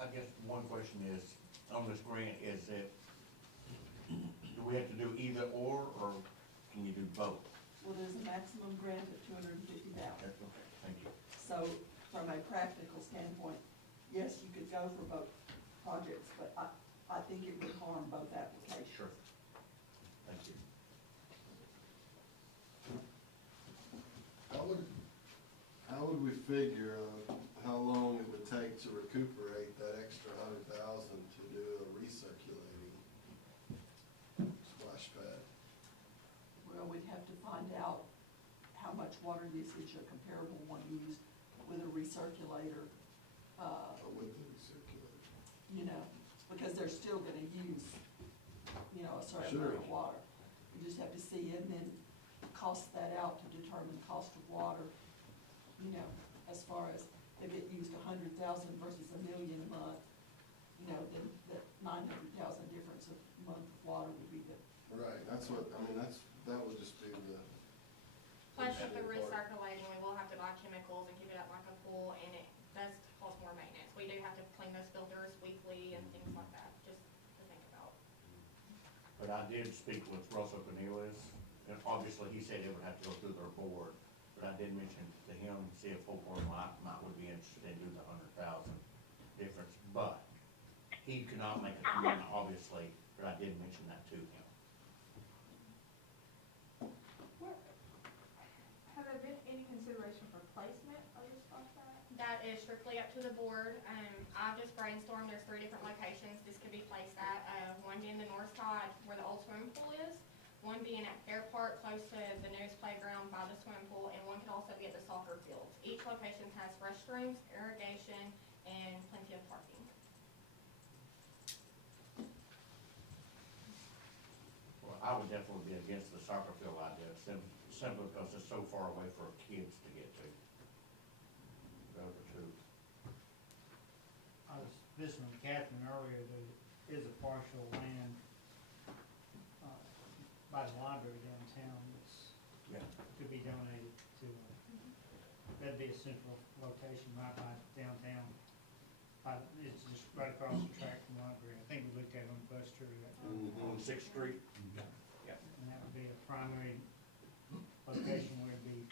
I guess one question is, on this grant, is that, do we have to do either or can you do both? Well, there's a maximum grant of $250,000. That's okay, thank you. So from a practical standpoint, yes, you could go for both projects, but I think it would harm both applications. Sure. Thank you. How would we figure how long it would take to recuperate that extra 100,000 to do a recirculating splash pad? Well, we'd have to find out how much water usage a comparable one used with a recirculator, Or with the recirculator? you know, because they're still gonna use, you know, a certain Sure. amount of water. You just have to see and then cost that out to determine the cost of water, you know, as far as if it used 100,000 versus 1,000,000 a month, you know, then that 900,000 difference of month of water would be the, Right, that's what, I mean, that would just be the. Plus with the competitive part. recirculating, we will have to buy chemicals and keep it up like a pool, and it does cost more maintenance. We do have to clean those filters weekly and things like that, just to think about. But I did speak with Russell Cornelius, and obviously he said it would have to go through their board. But I did mention to him, see if Fort Worth might would be interested in doing the 100,000 difference. But he could not make a commitment, obviously, but I did mention that to him. Have there been any consideration for placement of this splash pad? That is strictly up to the board. I've just brainstormed, there's 3 different locations this could be placed at. One being the north side where the old swimming pool is, one being at Fair Park close to the newest playground by the swimming pool, and one could also be at the soccer fields. Each location has restrooms, irrigation, and plenty of parking. Well, I would definitely be against the soccer field idea, simply because it's so far away for kids to get to. The other two. I was visiting with Catherine earlier, there is a partial land by the library downtown that's, Yeah. could be donated to, that'd be a central location right by downtown. It's just right across the track from the library. I think we looked at it on the bus tour. On 6th Street? Yeah. And that would be a primary location where it'd be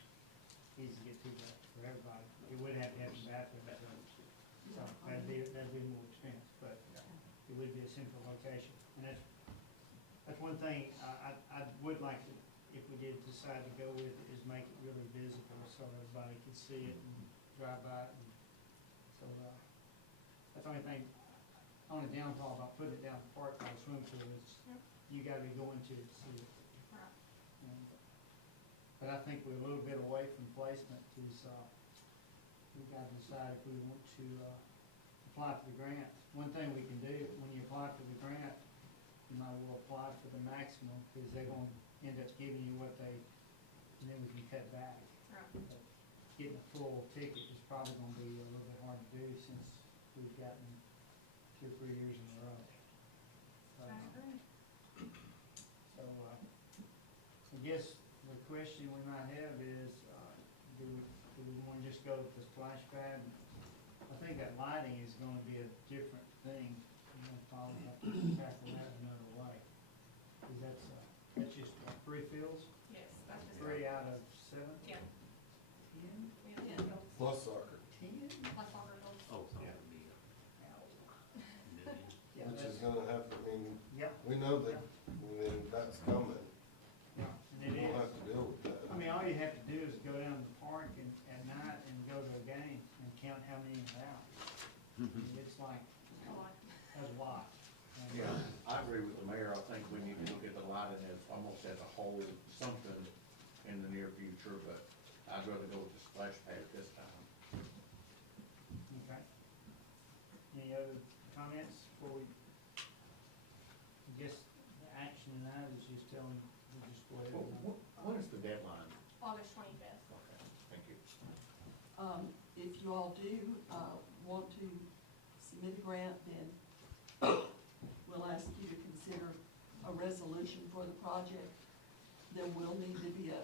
easy to get to that for everybody. You would have to have some bathrooms, so that'd be more expensive, but it would be a central location. And that's one thing I would like to, if we did decide to go with it, is make it really visible so everybody could see it and drive by it. And so, that's the only thing, only downfall about putting it down the park by the swimming pool is you gotta be going to see it. Right. But I think we're a little bit away from placement, is, we've got to decide if we want to, apply for the grant. One thing we can do, when you apply for the grant, you might as well apply for the maximum, because they're gonna end up giving you what they, and then we can cut back. Right. But getting a full ticket is probably gonna be a little bit hard to do, since we've gotten 2 or 3 years in a row. So, I guess the question we might have is, do we wanna just go with the splash pad? I think that lighting is gonna be a different thing, you know, probably have to tackle that another way. Cause that's just 3 fields, Yes, that's just. 3 out of 7? 10. 10? We have 10 fields, Plus soccer, 10? plus soccer fields. Oh, so Yeah. it'd be a million. Yeah, which is that's, gonna have to, I mean, yep, we know that, I mean, that's coming. yeah, and it We'll is. have to deal with that. I mean, all you have to do is go down to the park and, at night and go to a game and count how many are out. It's like, A lot. that's a lot. And, Yeah, I agree with the mayor. I think we need to look at the lighting as, almost as a whole, something in the near future, but I'd rather go with the splash pad at this time. Okay. Any other comments before we, I guess the action in that is just telling, we'll just go ahead and. What is the deadline? August 25th. Okay, thank you. if you all do, want to submit a grant, then we'll ask you to consider a resolution for the project. There will need to be a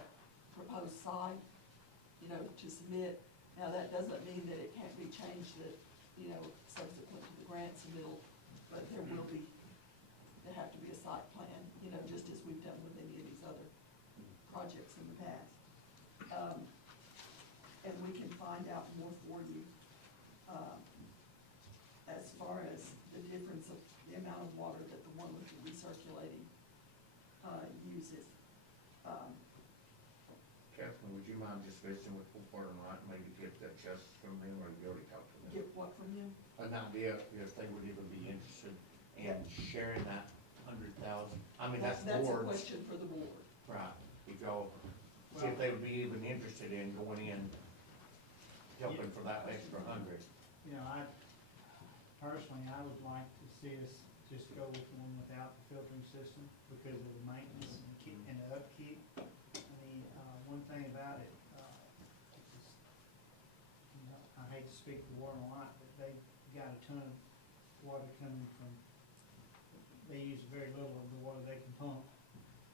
proposed site, you know, to submit. Now, that doesn't mean that it can't be changed at you know, subsequent to the grant submittal, but there will be, there have to be a site plan, you know, just as we've done with any of these other projects in the past. And we can find out more for you, as far as the difference of the amount of water that the one with the recirculating, uses. Catherine, would you mind just visiting with Full Water and Light, maybe get that just from them, or you already talked to them? Get what from you? An idea if they would even be interested in sharing that 100,000. I mean, that's a boards, question for the board. right? If y'all, see if they would be even interested in going in, helping for that extra 100. You know, personally, I would like to see us just go with one without the filtering system because of the maintenance and the upkeep. I mean, one thing about it, is, you know, I hate to speak for Water and Light, but they got a ton of water coming from, they use very little of the water they can pump.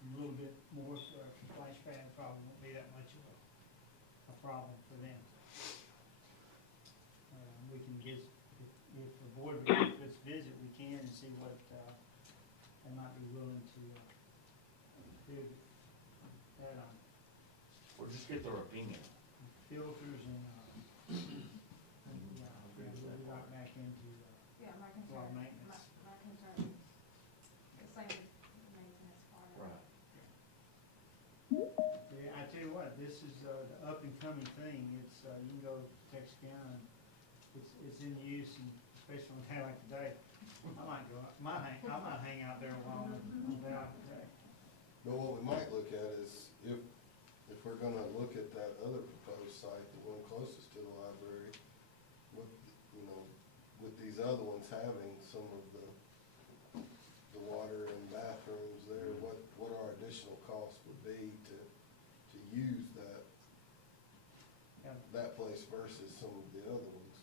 And a little bit more for a splash pad probably won't be that much of a problem for them. We can just, if the board would like us to visit, we can and see what, they might be willing to, do. That, Or just get their opinion. filters and, yeah, we'll be right back into, Yeah, my Well, concern, maintenance. my concern is the same as the maintenance part of it. Right. yeah, I tell you what, this is, the up and coming thing, it's, you can go to Texarkana, and it's in use, and especially on a day like today, I might go, I might hang out there a while on a day like today. But what we might look at is if we're gonna look at that other proposed site, the one closest to the library, what, you know, with these other ones having some of the water and bathrooms there, what our additional cost would be to use Yeah. that place versus some of the other ones.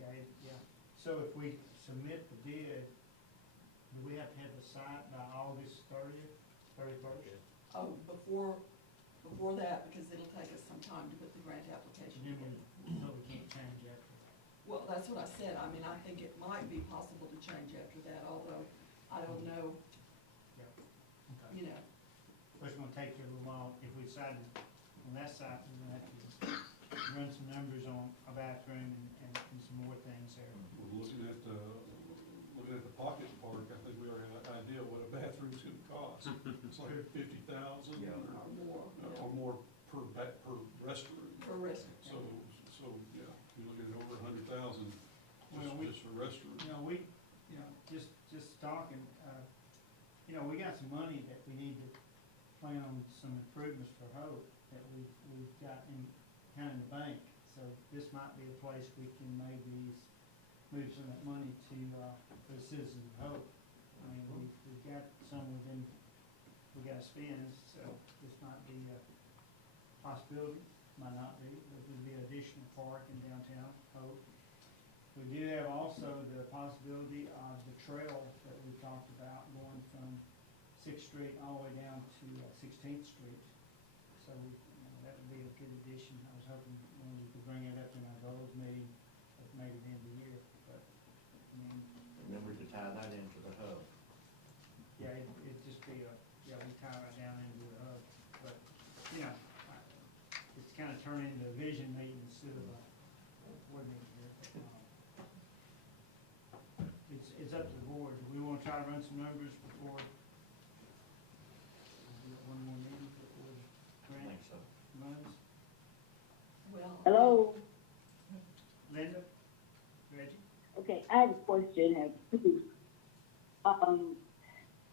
Yeah. So if we submit the bid, do we have to have the site by August 31st? Oh, before that, because it'll take us some time to put the grant application And then together. so we can't change after. Well, that's what I said, I mean, I think it might be possible to change after that, although I don't know, Yeah. Okay. you know. But it's gonna take you a little while, if we decide on that site, we're gonna have to run some numbers on a bathroom and some more things there. Well, looking at the pocket park, I think we already have an idea what a bathroom's gonna cost. It's like 50,000 Yeah. Or more, or more per restroom. for restaurant. So, yeah, you're looking at over 100,000 Well, just for restroom. You know, just talking, you know, we got some money that we need to plan on some improvements for Hope that we've got in, kind of in the bank. So this might be a place we can maybe move some of that money to, for the citizens of Hope. I mean, we've got some we gotta spend, so this might be a possibility, might not be, but there'd be an additional park in downtown Hope. We do have also the possibility of the trail that we talked about going from Sixth Street all the way down to 16th Street. So you know, that would be a good addition. I was hoping when we could bring it up in our goals meeting, at maybe the end of the year, but, I mean, Remember to tie that into the hub. yeah, it'd just be we tie right down into the hub. But, you know, it's kind of turned into a vision meeting instead of a board meeting here. It's up to the board. Do we want to try to run some numbers before we get one more meeting before the I grant think so. runs? Well. Hello, Linda? Reggie? okay, I have a question.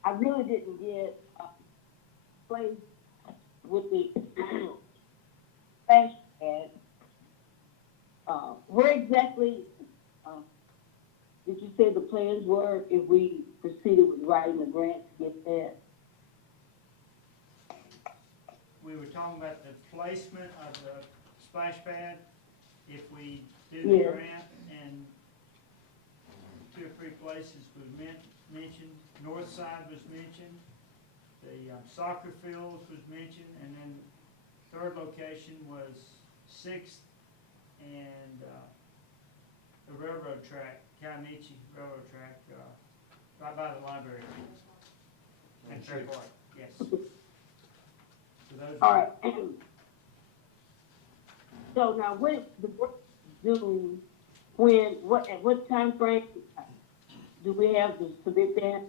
I really didn't get placed with the splash pad. Where exactly, did you say the plans were if we proceeded with writing the grant to get that? We were talking about the placement of the splash pad, if we do the Yes. grant, and 2 or 3 places was mentioned, north side was mentioned, the soccer fields was mentioned, and then third location was 6th and the railroad track, Calamichi Railroad Track, right by the library. And Fair Park, yes. So those All are, right. So now, when the work is due, at what time frame do we have to submit that?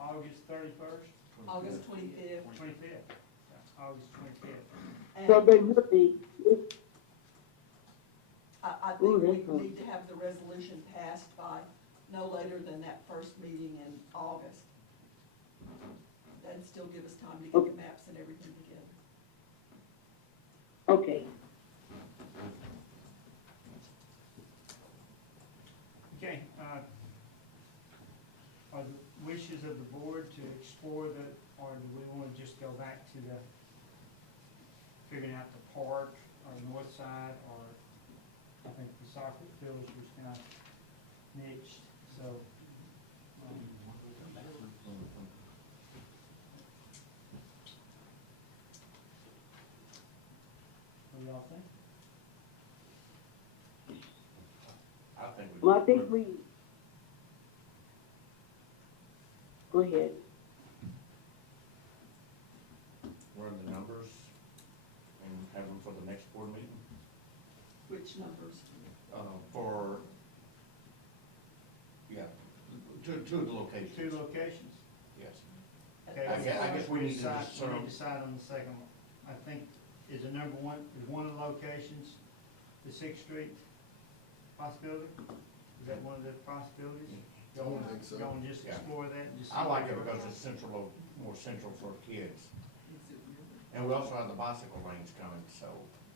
August 31st, August 25th. 25th, August 25th. So And they really, I Ooh, think that's we good. need to have the resolution passed by no later than that first meeting in August. That'd still give us time to get the maps and everything together. okay. Okay, are the wishes of the board to explore the, or do we want to just go back to the, figuring out the park, or the north side, or I think the soccer field was kind of niched, so. What do y'all think? I think we. Well, I think we, go ahead. Run the numbers and have them for the next board meeting, Which numbers? for, yeah, two of the locations. Two locations. Yes. Okay, I guess we need to decide, just we sort need of- to decide on the second one. I think, is the number one, is one of the locations, the Sixth Street possibility? Is that one of the possibilities? I don't think so. Y'all wanna just Yeah. explore that and just? I see like it what because it's central, more central for kids. Is it really? And we also have the bicycle lanes coming, so,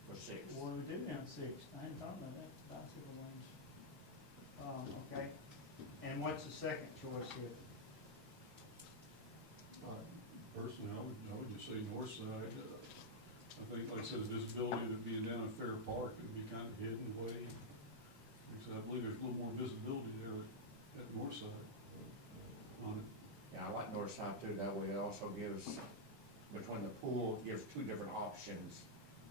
for six. Well, we do have six, I hadn't thought about that, bicycle lanes. Okay, and what's the second choice here? Personally, I would just say north side. I think, like I said, the visibility of it being down in Fair Park would be kind of hidden away. Because I believe there's a little more visibility there at north side on it. Yeah, I like north side too, that way it also gives, between the pool, gives two different options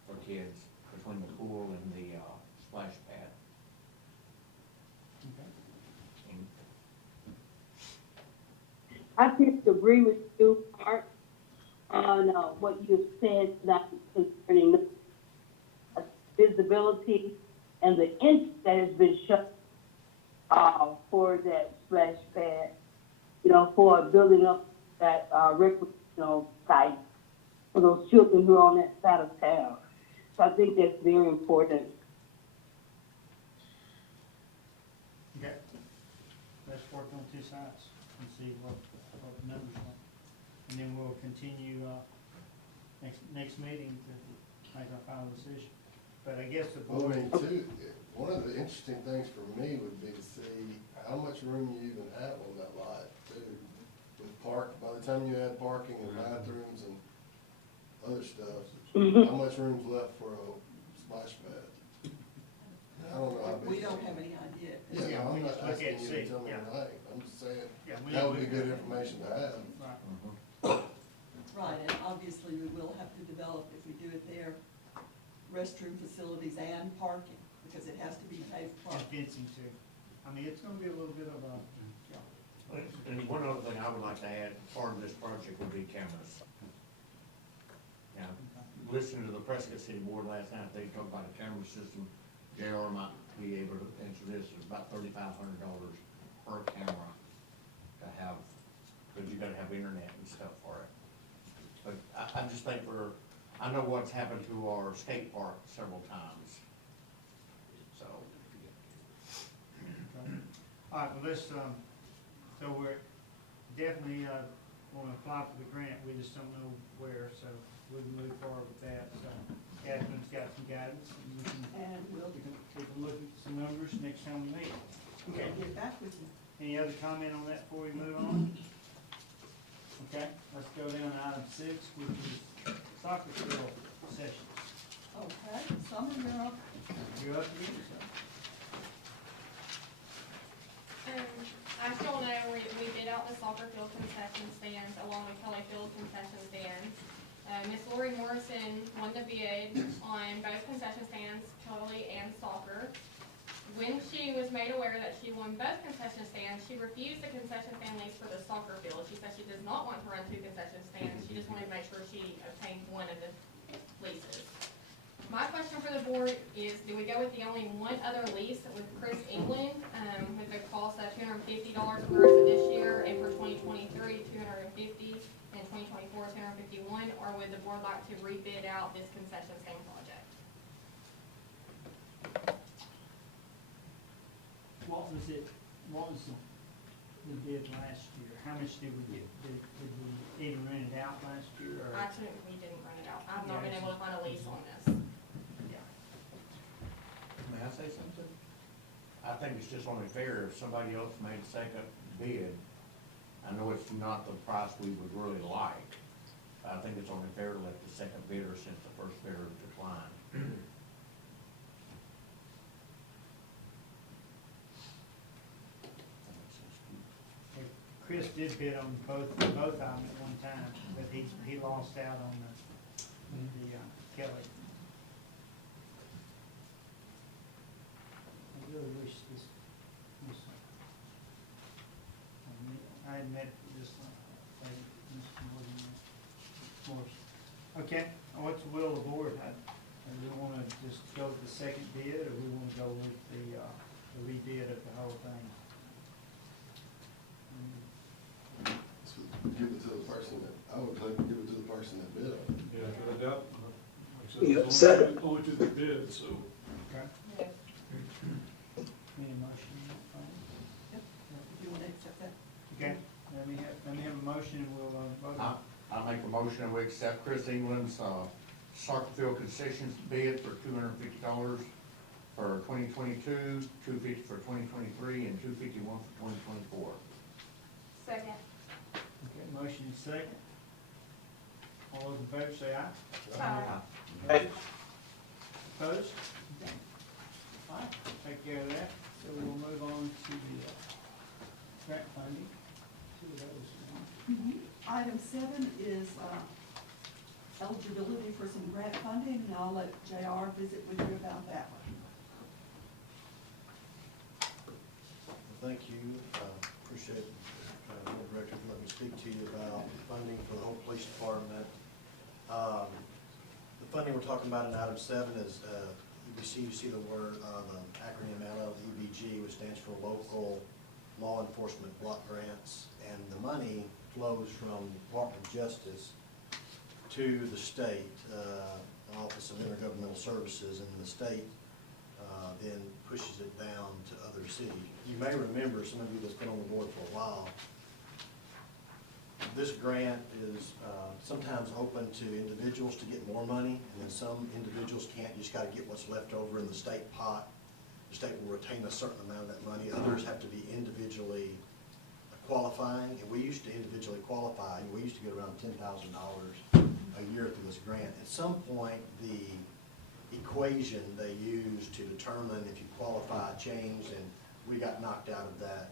for kids, between the pool and the, splash pad. Okay. And I tend to agree with you, Art, on what you said about concerning the visibility and the inch that has been shut for that splash pad, for building up that recreational site for those children who are on that side of town. So I think that's very important. Okay, let's work on two sides and see what the numbers are. And then we'll continue, next meeting to make our final decision. But I guess the Well, board, I mean, too, one of the interesting things for me would be to see how much room you even have on that lot, too. With by the time you add parking and bathrooms and other stuff, how much room's left for a splash pad? I don't know how big. We don't have any idea. Yeah, Yeah, we I'm just not look asking at you see, to tell me yeah. tonight, I'm just saying, yeah, we that need would to be look good at- information to have. Right. Right, and obviously we will have to develop, if we do it there, restroom facilities and parking, because it has to be paved And parking. fencing too. I mean, it's gonna be a little bit of a, And one other thing I would like to add, part of this project would be cameras. Now, listening to the Prescott City Board last night, they talked about a camera system. JR might be able to answer this, it's about $3,500 per camera to have, because you gotta have internet and stuff for it. But I just think I know what's happened to our skate park several times, so. all right, well, let's, so we're definitely, wanna apply for the grant, we just don't know where, so we'll move forward with that, so Catherine's got some guidance, and And we'll we can look at some numbers next time we meet. Okay, get back with you. any other comment on that before we move on? Okay, let's go down to item 6, which is soccer field session. Okay, Summer, you're up. You're up to it, so. As you all know, we bid out the soccer field concession stands along with Kelly Field concession stands. Miss Lori Morrison won the bid on both concession stands, Kelly and soccer. When she was made aware that she won both concession stands, she refused the concession stand lease for the soccer field. She said she does not want to run 2 concession stands, she just wanted to make sure she obtained one of the leases. My question for the board is, do we go with the only one other lease with Chris England, with the cost of $250 for the rest of this year, and for 2023, $250, and 2024, $251, or would the board like to rebid out this concession stand project? What was the bid last year? How much did we get? Did we even rent it out last year, or? Actually, we didn't run it out. I've not been Yeah, able to find a lease on this. May I say something? I think it's just only fair if somebody else made a second bid. I know it's not the price we would really like, but I think it's only fair to let the second bidder, since the first bidder declined. Chris did bid on both of them at one time, but he lost out on the Kelly. I really wish this, I had met this lady, Mr. Morgan. Okay, what's the will of the board? Do we wanna just go with the second bid, or we wanna go with the rebid of the whole thing? So give it to the person that, I would like to give it to the person that bid on it. Yeah, I doubt, like I Yeah, said, second. only to the bid, so. Okay. Yes. Need a motion on that, Frank? Yep, if you wanna accept that. Okay, let me have a motion and we'll, vote on it. I make a motion that we accept Chris England's, soccer field concessions bid for $250 for 2022, $250 for 2023, and $251 for 2024. Second. Okay, motion is second. All those in favor say aye. Aye. Opposed? Okay. All right, take care of that. So we'll move on to the grant funding. Two of those. Item 7 is eligibility for some grant funding, and I'll let JR visit with you about that one. Thank you. Appreciate Board Director for letting me speak to you about funding for the whole police department. The funding we're talking about in item 7 is EBC. You see the word, the acronym out of EBG, which stands for Local Law Enforcement Block Grants. And the money flows from the Department of Justice to the state, Office of Intergovernmental Services, and the state then pushes it down to other cities. You may remember, some of you that's been on the board for a while, this grant is sometimes open to individuals to get more money, and then some individuals can't. You just gotta get what's left over in the state pot. The state will retain a certain amount of that money. Others have to be individually qualifying, and we used to individually qualify, and we used to get around $10,000 a year through this grant. At some point, the equation they used to determine if you qualify changed, and we got knocked out of that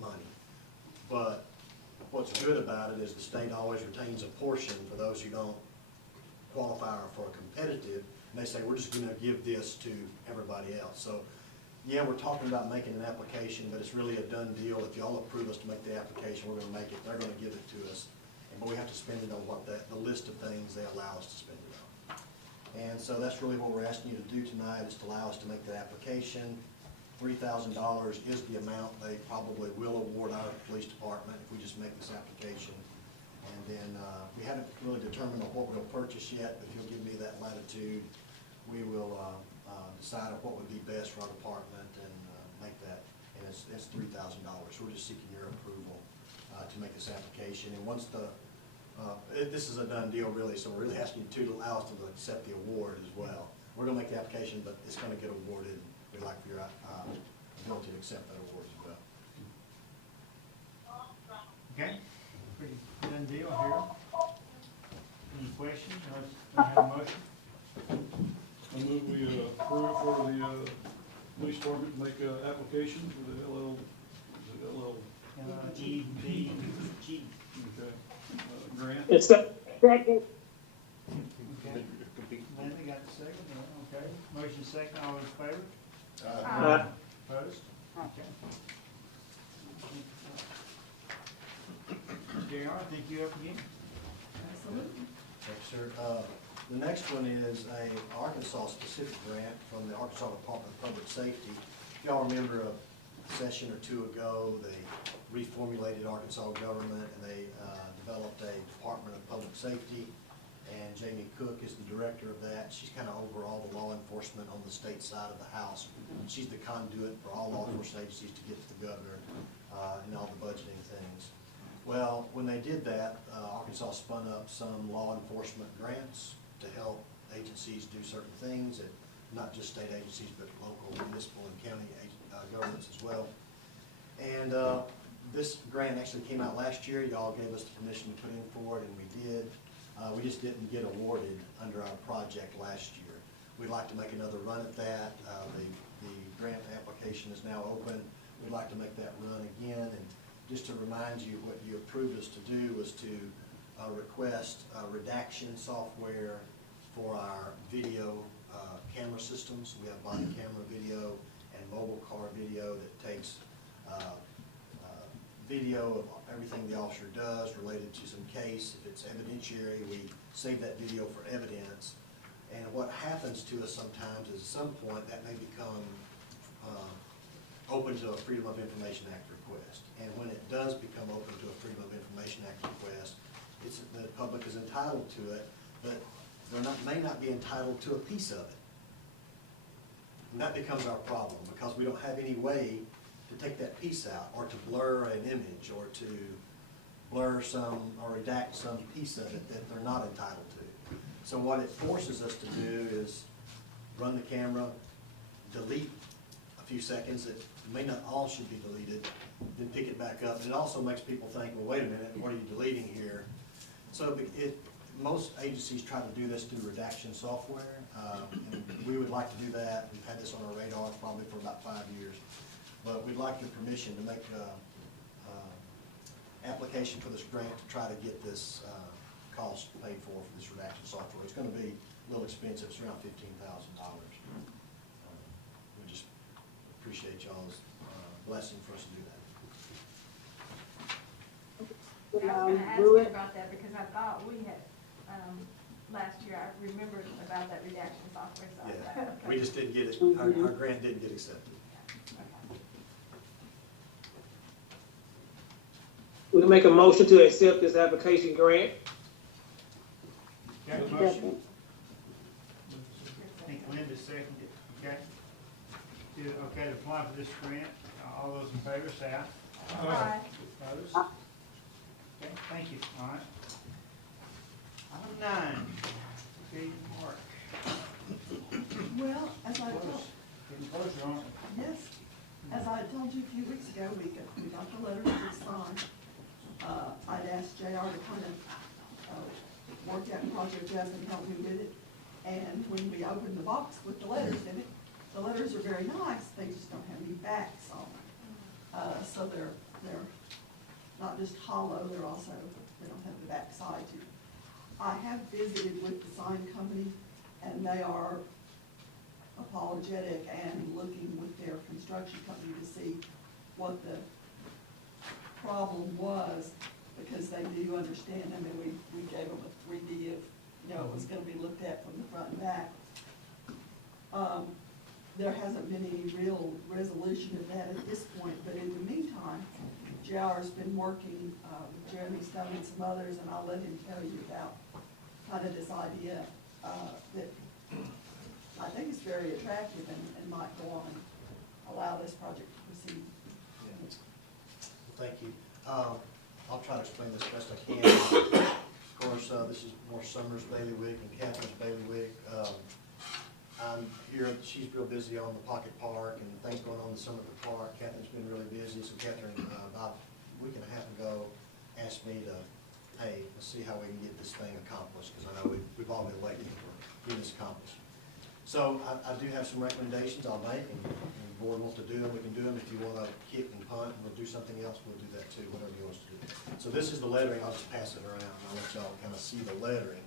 money. But what's good about it is the state always retains a portion for those who don't qualify or for a competitive, and they say, we're just gonna give this to everybody else. So, yeah, we're talking about making an application, but it's really a done deal. If y'all approve us to make the application, we're gonna make it, they're gonna give it to us. But we have to spend it on what the list of things they allow us to spend it on. And so that's really what we're asking you to do tonight, is to allow us to make the application. $3,000 is the amount they probably will award our police department if we just make this application. And then, we haven't really determined on what we'll purchase yet, but if you'll give me that latitude, we will, decide on what would be best for our department and, make that. And it's $3,000, so we're just seeking your approval, to make this application. And once this is a done deal really, so we're really asking you to allow us to accept the award as well. We're gonna make the application, but it's gonna get awarded. We'd like for your, ability to accept that award as well. Okay, pretty done deal here. Any questions? Let's have a motion. I move we approve for the police department to make an application for the EBG. okay, grant. It's second. Okay. Linda got the second, okay. Motion second, all in favor? Opposed? Okay. JR, I think you up again? Absolutely. Thank you, sir. The next one is a Arkansas-specific grant from the Arkansas Department of Public Safety. If y'all remember a session or two ago, they reformulated Arkansas government and they developed a Department of Public Safety. And Jamie Cook is the director of that. She's kind of over all the law enforcement on the state side of the house. She's the conduit for all law enforcement agencies to get to the governor and all the budgeting things. Well, when they did that, Arkansas spun up some law enforcement grants to help agencies do certain things, and not just state agencies, but local, municipal, and county governments as well. And this grant actually came out last year. Y'all gave us the permission to put in for it, and we did. We just didn't get awarded under our project last year. We'd like to make another run at that. The grant application is now open. We'd like to make that run again. And just to remind you, what you approved us to do was to request redaction software for our video camera systems. We have body camera video and mobile car video that takes video of everything the officer does related to some case. If it's evidentiary, we save that video for evidence. And what happens to us sometimes is at some point that may become open to a Freedom of Information Act request. And when it does become open to a Freedom of Information Act request, the public is entitled to it, but may not be entitled to a piece of it. And that becomes our problem, because we don't have any way to take that piece out, or to blur an image, or to blur some, or redact some piece of it that they're not entitled to. So what it forces us to do is run the camera, delete a few seconds that may not all should be deleted, then pick it back up. And it also makes people think, well, wait a minute, what are you deleting here? So most agencies try to do this through redaction software, and we would like to do that. We've had this on our radar probably for about 5 years. But we'd like your permission to make an application for this grant to try to get this cost paid for this redaction software. It's going to be a little expensive. It's around $15,000. We just appreciate y'all's blessing for us to do that. I was gonna ask you about that, because I thought we had, last year, I remembered about that redaction software, so. Yeah, Okay. we just didn't get it, our grant didn't get accepted. Okay. We can make a motion to accept this application grant. Got a motion? I think Linda seconded it, okay? Okay, to apply for this grant, all those in favor say aye. Aye. Opposed? Okay, thank you, all right. Item 9, okay, Mark. Well, as I told, Close, getting closer, aren't we? yes, as I told you a few weeks ago, we got the letter to sign. I'd asked JR to kind of work that project up and help me with it. And when we opened the box with the letters in it, the letters are very nice, they just don't have any backs on them. So they're not just hollow, they don't have the back side to. I have visited with the sign company, and they are apologetic and looking with their construction company to see what the problem was, because they do understand. I mean, we gave them a 3D of, it was gonna be looked at from the front and back. There hasn't been any real resolution of that at this point, but in the meantime, JR's been working with Jeremy Stone and some others, and I'll let him tell you about kind of this idea that I think is very attractive and might go on and allow this project to proceed. Yeah. Thank you. I'll try to explain this best I can. Of course, this is more Summer's bailiwick and Catherine's bailiwick. I'm here, she's real busy on the Pocket Park and things going on in Summer Park. Catherine's been really busy, so Catherine, about a week and a half ago, asked me to, hey, let's see how we can get this thing accomplished, because I know we've all been waiting for getting this accomplished. So I do have some recommendations I'll make, and if the board wants to do them, we can do them. If you want to kick and punt, we'll do something else, we'll do that too, whatever you want us to do. So this is the lettering, I'll just pass it around, and I'll let y'all kind of see the lettering.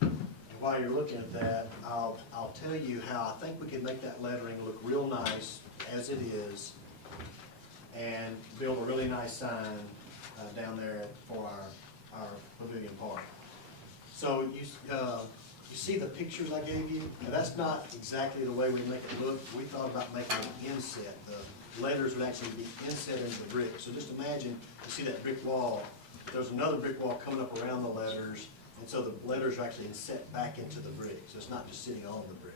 And while you're looking at that, I'll tell you how I think we can make that lettering look real nice as it is, and build a really nice sign down there for our pavilion park. So you see the pictures I gave you? Now, that's not exactly the way we make it look. We thought about making an inset. The letters would actually be inset into the brick. So just imagine, you see that brick wall, there's another brick wall coming up around the letters, and so the letters are actually inset back into the brick. So it's not just sitting on the brick.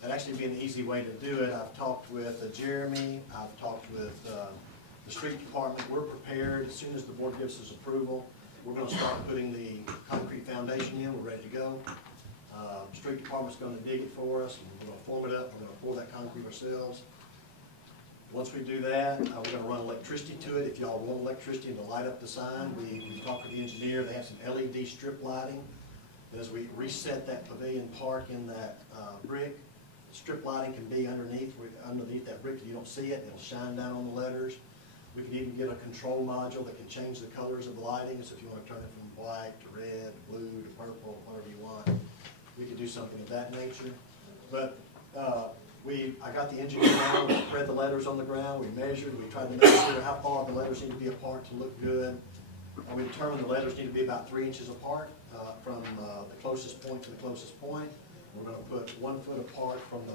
That'd actually be an easy way to do it. I've talked with Jeremy, I've talked with the street department. We're prepared. As soon as the board gives us approval, we're gonna start putting the concrete foundation in. We're ready to go. Street department's gonna dig it for us, and we're gonna form it up. We're gonna pour that concrete ourselves. Once we do that, we're gonna run electricity to it. If y'all want electricity to light up the sign, we talked with the engineer. They have some LED strip lighting. And as we reset that pavilion park in that brick, strip lighting can be underneath that brick. You don't see it. It'll shine down on the letters. We can even get a control module that can change the colors of the lighting. So if you want to turn it from white to red, to blue, to purple, whatever you want, we could do something of that nature. But I got the engineer down, we spread the letters on the ground, we measured, we tried to make sure how far the letters need to be apart to look good. And we determined the letters need to be about 3 inches apart from the closest point to the closest point. We're going to put 1 foot apart from the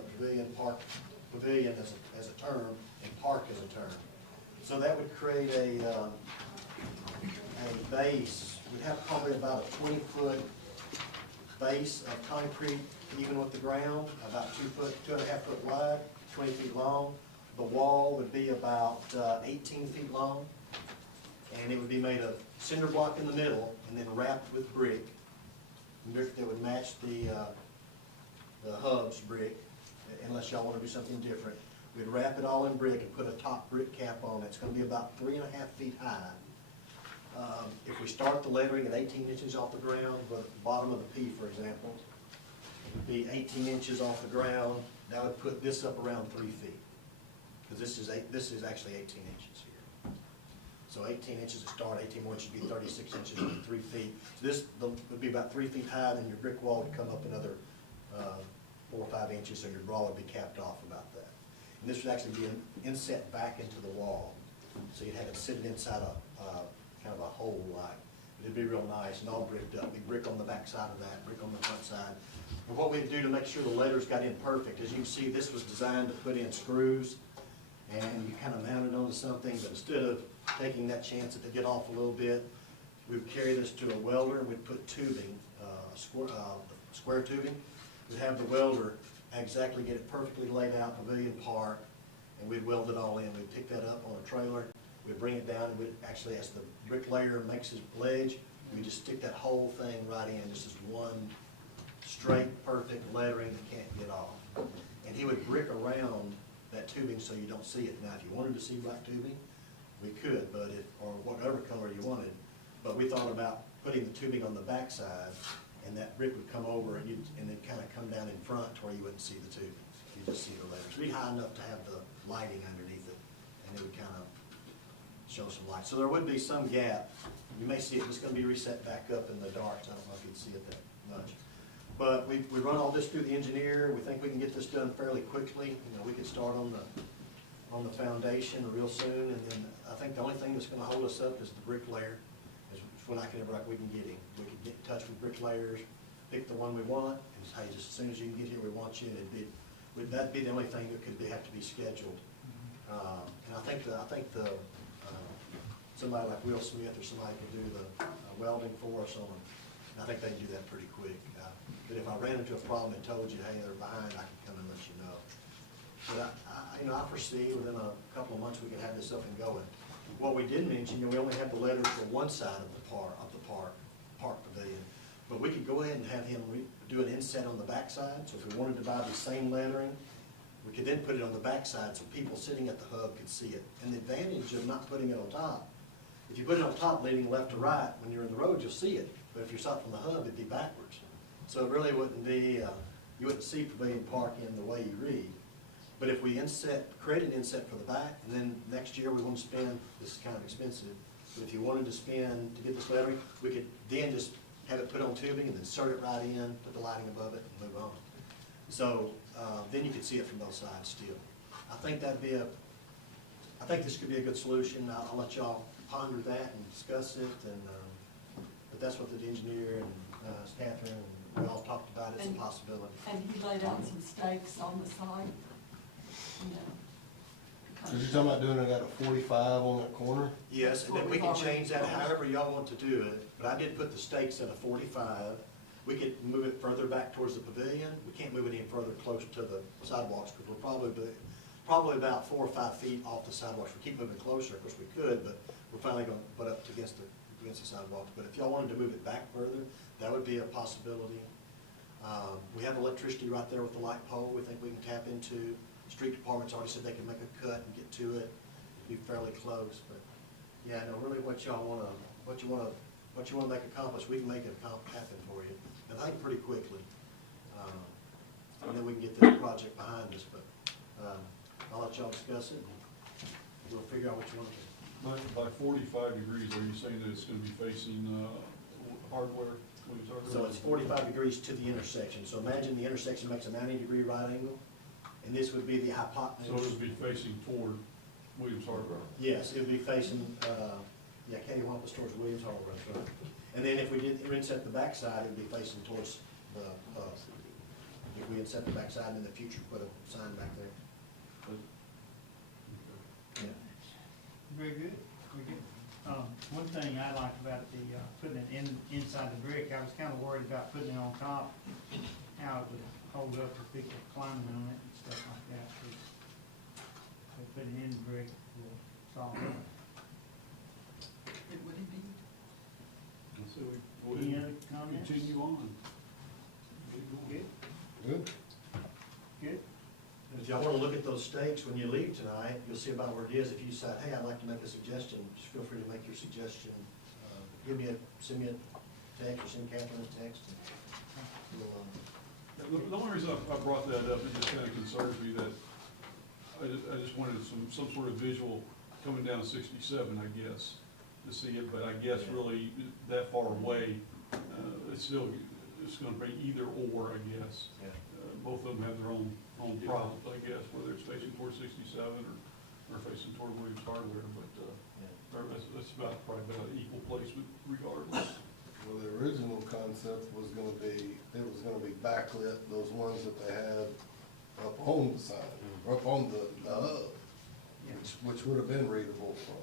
pavilion as a term, and park as a term. So that would create a base. We'd have probably about a 20-foot base of concrete, even with the ground, about 2.5 foot wide, 20 feet long. The wall would be about 18 feet long, and it would be made of cinder block in the middle, and then wrapped with brick that would match the hubs brick, unless y'all want to do something different. We'd wrap it all in brick and put a top brick cap on it. It's going to be about 3.5 feet high. If we start the lettering at 18 inches off the ground, but at the bottom of the P, for example, it would be 18 inches off the ground. That would put this up around 3 feet, because this is actually 18 inches here. So 18 inches to start, 18 more inches would be 36 inches, would be 3 feet. So this would be about 3 feet high, then your brick wall would come up another 4 or 5 inches, so your wall would be capped off about that. And this would actually be inset back into the wall. So you'd have it sitting inside kind of a hole like. It'd be real nice and all bricked up. Be brick on the back side of that, brick on the front side. And what we'd do to make sure the letters got in perfect, as you can see, this was designed to put in screws, and you kind of mount it onto something, but instead of taking that chance that they get off a little bit, we'd carry this to a welder and we'd put tubing, square tubing. We'd have the welder exactly get it perfectly laid out, pavilion park, and we'd weld it all in. We'd pick that up on a trailer, we'd bring it down, and we'd actually, as the bricklayer makes his ledge, we just stick that whole thing right in, just as one straight, perfect lettering that can't get off. And he would brick around that tubing so you don't see it. Now, if you wanted to see black tubing, we could, but or whatever color you wanted. But we thought about putting the tubing on the backside, and that brick would come over and then kind of come down in front to where you wouldn't see the tubing. You just see the letters. It'd be high enough to have the lighting underneath it, and it would kind of show some light. So there would be some gap. You may see it, it's going to be reset back up in the dark. I don't know if you can see it that much. But we run all this through the engineer. We think we can get this done fairly quickly. You know, we can start on the foundation real soon, and then I think the only thing that's going to hold us up is the bricklayer. Is when we can get him. We can get in touch with bricklayers, pick the one we want, and say, hey, just as soon as you can get here, we want you. And that'd be the only thing that could have to be scheduled. And I think somebody like Will Smith or somebody could do the welding for us on them. And I think they can do that pretty quick. But if I ran into a problem and told you, hey, they're behind, I could come and let you know. But I foresee within a couple of months we can have this up and going. What we did mention, we only have the letters for one side of the park pavilion. But we could go ahead and have him do an inset on the backside. So if we wanted to buy the same lettering, we could then put it on the backside so people sitting at the hub could see it. And the advantage of not putting it on top, if you put it on top leaning left to right, when you're in the road, you'll see it. But if you're shot from the hub, it'd be backwards. So it really wouldn't be, you wouldn't see Pavilion Park in the way you read. But if we create an inset for the back, and then next year we want to spend, this is kind of expensive, but if you wanted to spend, to get this lettering, we could then just have it put on tubing, and then insert it right in, put the lighting above it, and move on. So, then you could see it from both sides still. I think I think this could be a good solution. I'll let y'all ponder that and discuss it, and, but that's what the engineer and, Catherine, and we all talked about, it's a And- possibility. And he laid out some stakes on the side, you know. So you're talking about doing it at a 45 on that corner? Yes, and then we can change that however y'all want to do it, but I did put the stakes at a 45. We could move it further back towards the pavilion. We can't move it any further closer to the sidewalks, because we're probably about 4 or 5 feet off the sidewalks. We keep moving closer, of course we could, but we're finally gonna butt up against the sidewalks. But if y'all wanted to move it back further, that would be a possibility. We have electricity right there with the light pole we think we can tap into. Street department's already said they can make a cut and get to it, be fairly close, but, yeah, no, really what you wanna make accomplished, we can make it happen for you, and I think pretty quickly. And then we can get this project behind us, but, I'll let y'all discuss it, and we'll figure out what you wanna do. By 45 degrees, are you saying that it's gonna be facing, hardware? What are you talking So about? it's 45 degrees to the intersection, so imagine the intersection makes a 90-degree right angle, and this would be the So it hypotenuse. would be facing toward Williams Hardware? Yes, it would be facing, Katie Wampus towards Williams Hardware, that's right. And then if we did inset the backside, it would be facing towards the, if we inset the backside, in the future, put a sign back there. Yeah. Very good, very good. One thing I like about the, putting it inside the brick, I was kind of worried about putting it on top, how it would hold up if people climbing on it and stuff like that. So putting it in the brick will solve it. It wouldn't be. So we go Any ahead other comments? and continue on. Good, Good. good. If y'all wanna look at those stakes when you leave tonight, you'll see about where it is. If you decide, hey, I'd like to make a suggestion, just feel free to make your suggestion. Send me a text, or send Catherine a text. And we'll, The only reason I brought that up, it just kind of concerns me that I just wanted some sort of visual coming down 67, I guess, to see it, but I guess really that far away, it's gonna be either or, I guess. Yeah. Both of them have their own problems, I guess, whether it's facing toward 67 or facing toward Williams Hardware, but, that's about, probably about an equal placement regardless. Well, the original concept was gonna be, it was gonna be backlit, those ones that they had up on the sign, or up on the hub, which would have been readable from.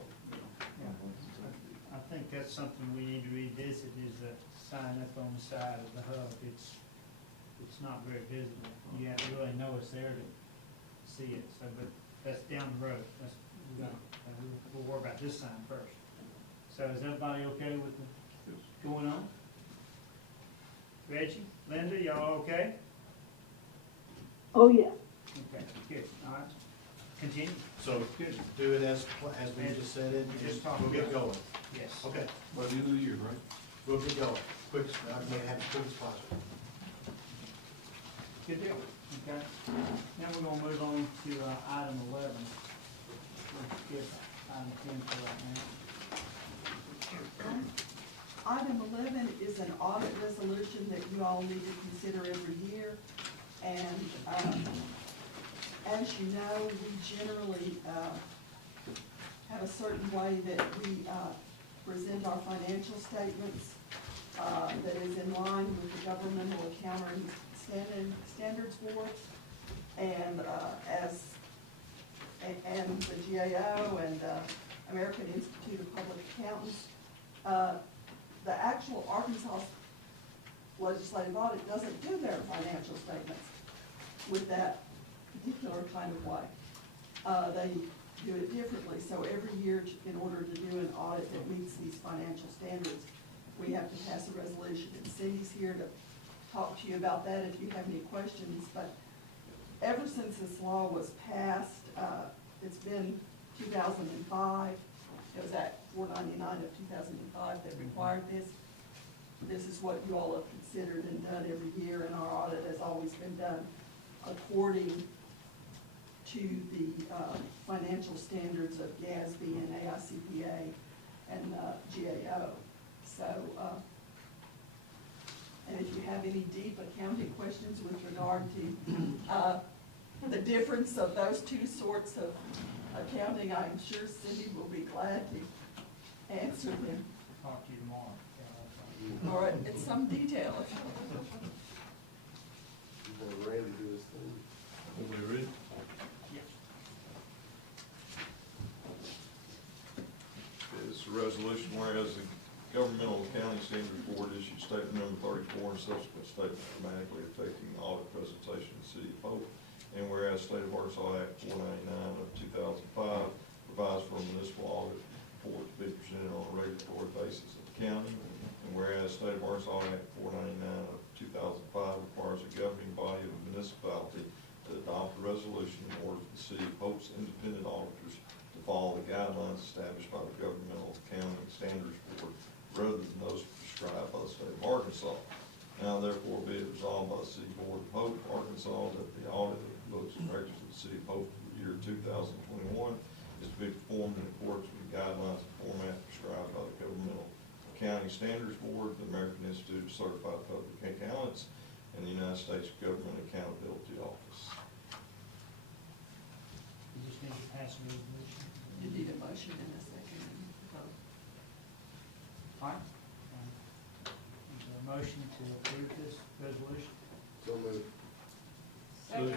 I think that's something we need to revisit, is the sign up on the side of the hub. It's not very visible. You have to really know it's there to see it, so, but that's down the road. We'll worry about this sign first. So is everybody okay with going on? Reggie, Linda, y'all okay? Oh, yeah. Okay, good, all right. Continue. So, Good. do it as we just said it, we'll get going. Yes. Okay, By the end of the year, right? we'll get going. Quick, I'm gonna have as quick as possible. Good deal, okay. Now we're gonna move on to, item 11. We'll skip item 10 for right now. Item 11 is an audit resolution that you all need to consider every year. And as you know, we generally have a certain way that we present our financial statements that is in line with the Governmental Accounting Standards Board and and the GAO and American Institute of Public Accountants. The actual Arkansas Legislative Audit doesn't do their financial statements with that particular kind of way. They do it differently, so every year, in order to do an audit that meets these financial standards, we have to pass a resolution, and Cindy's here to talk to you about that if you have any questions, but ever since this law was passed, it's been 2005, it was Act 499 of 2005 that required this. This is what you all have considered and done every year, and our audit has always been done according to the financial standards of GASB and AICPA and GAO. So have any deep accounting questions with regard to, the difference of those two sorts of accounting, I'm sure Cindy will be glad to answer them, Talk to you tomorrow. Yeah, or in some detail. Let Randy do his thing. Everybody ready? Yes. It's a resolution whereas the Governmental Accounting Standards Board issued statement number 34 and subsequent statement automatically affecting the audit presentation of the city of Hope. And whereas State of Arkansas Act 499 of 2005 provides for a municipal audit report to be presented on a regulatory basis of the county. And whereas State of Arkansas Act 499 of 2005 requires a governing body of a municipality to adopt a resolution in order for the city of Hope's independent auditors to follow the guidelines established by the Governmental Accounting Standards Board rather than those prescribed by the state of Arkansas. Now therefore be it resolved by the City Board of Hope, Arkansas, that the audit of the books and records of the City of Hope for the year 2021 is to be performed in accordance with the guidelines and format prescribed by the Governmental Accounting Standards Board, the American Institute of Certified Public Accountants, and the United States Government Accountability Office. You just need to pass a resolution. You need a motion and a second vote. All right. Is there a motion to approve this resolution? So moved.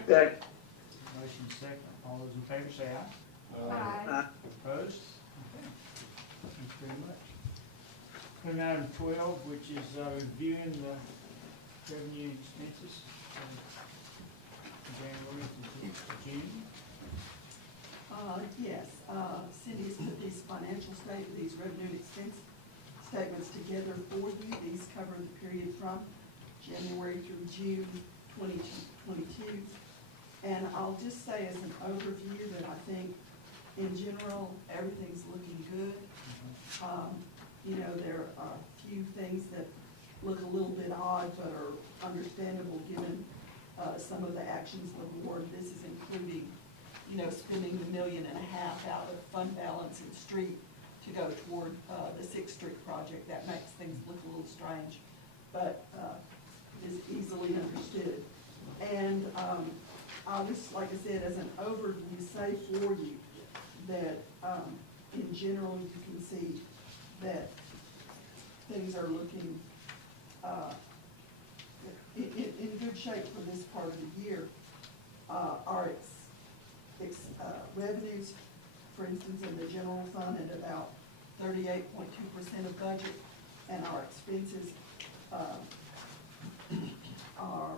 Second. Motion second. All those in favor say aye. Aye. Opposed? Okay. Thanks very much. And item 12, which is reviewing the revenue expenses from January to June. Yes, Cindy's put these these revenue expense statements together for you. These cover the period from January through June 2022. And I'll just say as an overview that I think in general, everything's looking good. You know, there are a few things that look a little bit odd, but are understandable given some of the actions of the board. This is including, you know, spending $1.5 million out of fund balance and street to go toward the Sixth Street project. That makes things look a little strange, but is easily understood. And I'll just, like I said, as an overview, say for you that in general, you can see that things are looking in good shape for this part of the year. Our revenues, for instance, in the general fund at about 38.2% of budget, and our expenses are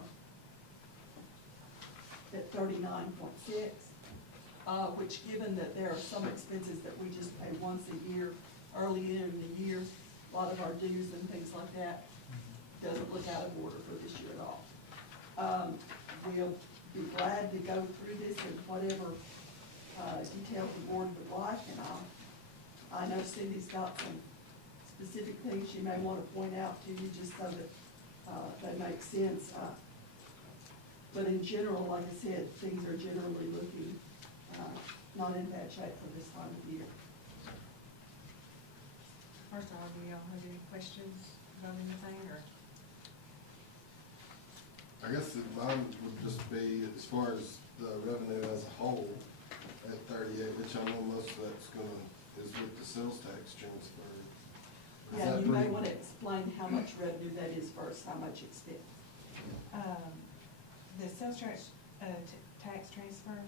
at 39.6, which, given that there are some expenses that we just pay once a year, early in the year, a lot of our dues and things like that, doesn't look out of order for this year at all. We'll be glad to go through this in whatever detail the board would like, and I know Cindy's got some specific things she may want to point out to you just so that they make sense. But in general, like I said, things are generally looking not in bad shape for this time of year. First of all, do y'all have any questions about anything, or? I guess mine would just be, as far as the revenue as a whole, at 38, which I know most of that's is with the sales tax transfer. Is Yeah, that you may pretty- want to explain how much revenue that is versus how much expense. The sales tax transfer,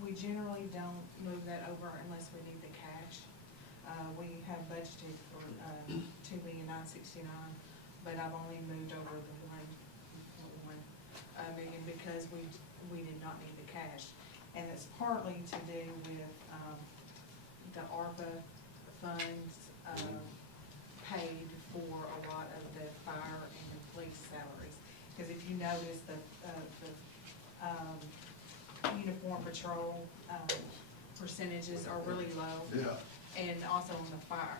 we generally don't move that over unless we need the cash. We have budgeted for $2,969,000, but I've only moved over the $1 million because we did not need the cash. And it's partly to do with the ARPA funds paid for a lot of the fire and the police salaries. Because if you notice, the uniform patrol percentages are really low. Yeah. And also on the fire.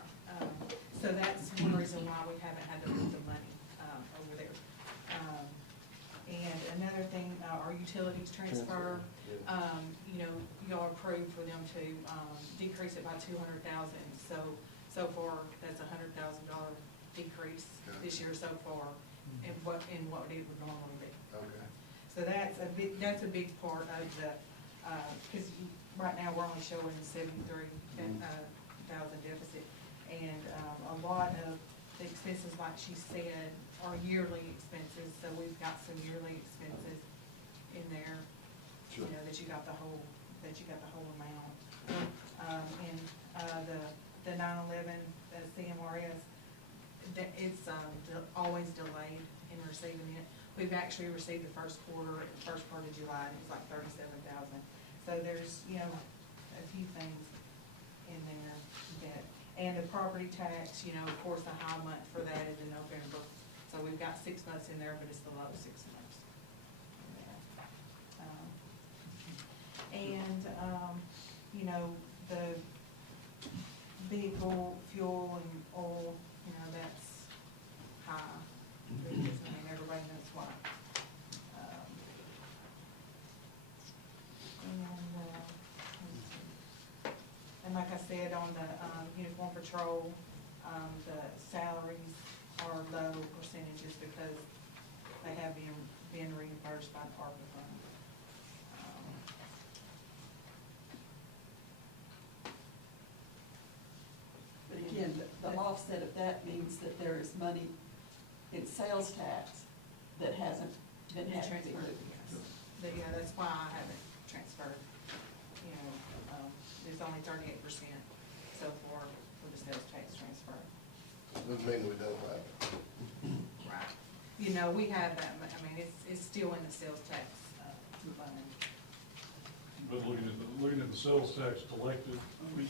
So that's one reason why we haven't had to move the money over there. And another thing, our utilities transfer, you know, y'all approved for them to decrease it by $200,000. So far, that's $100,000 decrease this year so far in what it would normally be. Okay. So that's a big part of the, because right now we're only showing 73,000 deficit. And a lot of the expenses, like she said, are yearly expenses, so we've got some yearly expenses in there. Sure. You know, that you got the whole amount. And the 9/11, the CMRS, it's always delayed in receiving it. We've actually received the first part of July, and it was like 37,000. So there's, you know, a few things in there that, and the property tax, you know, of course, the high month for that is in November. So we've got 6 months in there, but it's the low 6 months. You know, the vehicle, fuel and oil, you know, that's high. I mean, everybody knows why. And like I said, on the uniform patrol, the salaries are low percentages because they have been reimbursed by the ARPA fund. But again, the offset of that means that there is money in sales tax that hasn't been And had to be transferred, moved. yes. But yeah, that's why I haven't transferred. You know, there's only 38% so far for the sales tax transfer. Doesn't mean we don't have it. Right. You know, we have that, I mean, it's still in the sales tax fund. But looking at the sales tax collected, I mean,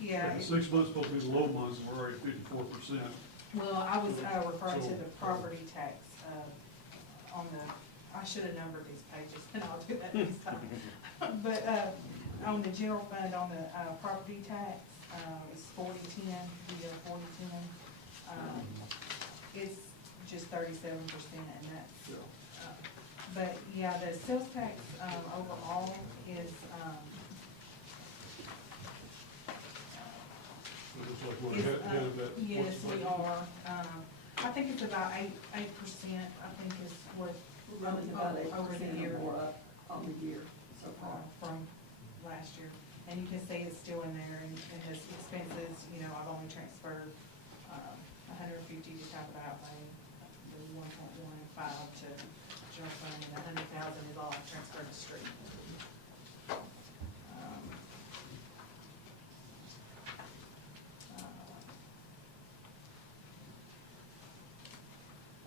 Yeah. the 6 months supposed to be the low months, and we're already 54%. Well, I was referring to So- the property tax on the, I should have numbered these pages, and I'll do that next time. But on the general fund, on the property tax, it's 40/10, the 40/10. It's just 37%, and that's, but yeah, the sales tax overall is, It looks like we're ahead of that. yes, we are. I think it's about 8%, I think is what, We're running about over the 8% year. or more up on the year so far. From last year. And you can see it's still in there, and his expenses, you know, I've only transferred 150 to capital outlay, the 1.15 to general fund, and 100,000 is all transferred to street.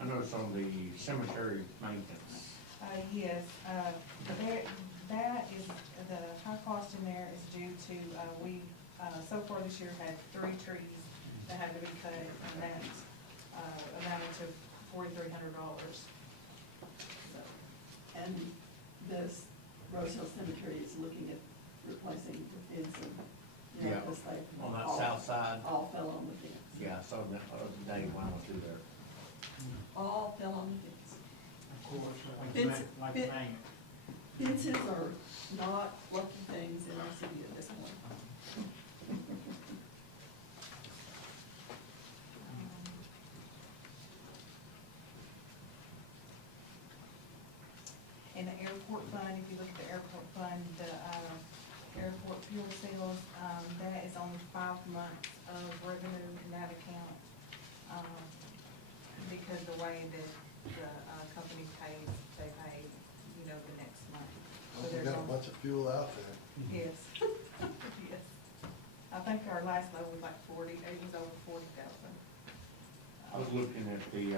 I noticed on the cemetery maintenance, Yes, that is, the high cost in there is due to, we, so far this year had 3 trees that had to be cut, and that's amounted to $4,300. And this Rose Hill Cemetery is looking at replacing the fencing, you know, Yeah, because they. on that all- south side. All fell on the fence. Yeah, I saw that other day when I was through there. All fell on the fence. Of course, Fence- like fin- Maine. Fences are not lucky things in our city at this point. In the airport fund, if you look at the airport fund, the airport fuel sales, that is only 5 months of revenue in that account. Because the way that the company pays, they pay, you know, the next month. So We there's got a only- bunch of fuel out there. Yes, yes. I think our last load was like 40, it was over 40,000. I was looking at the,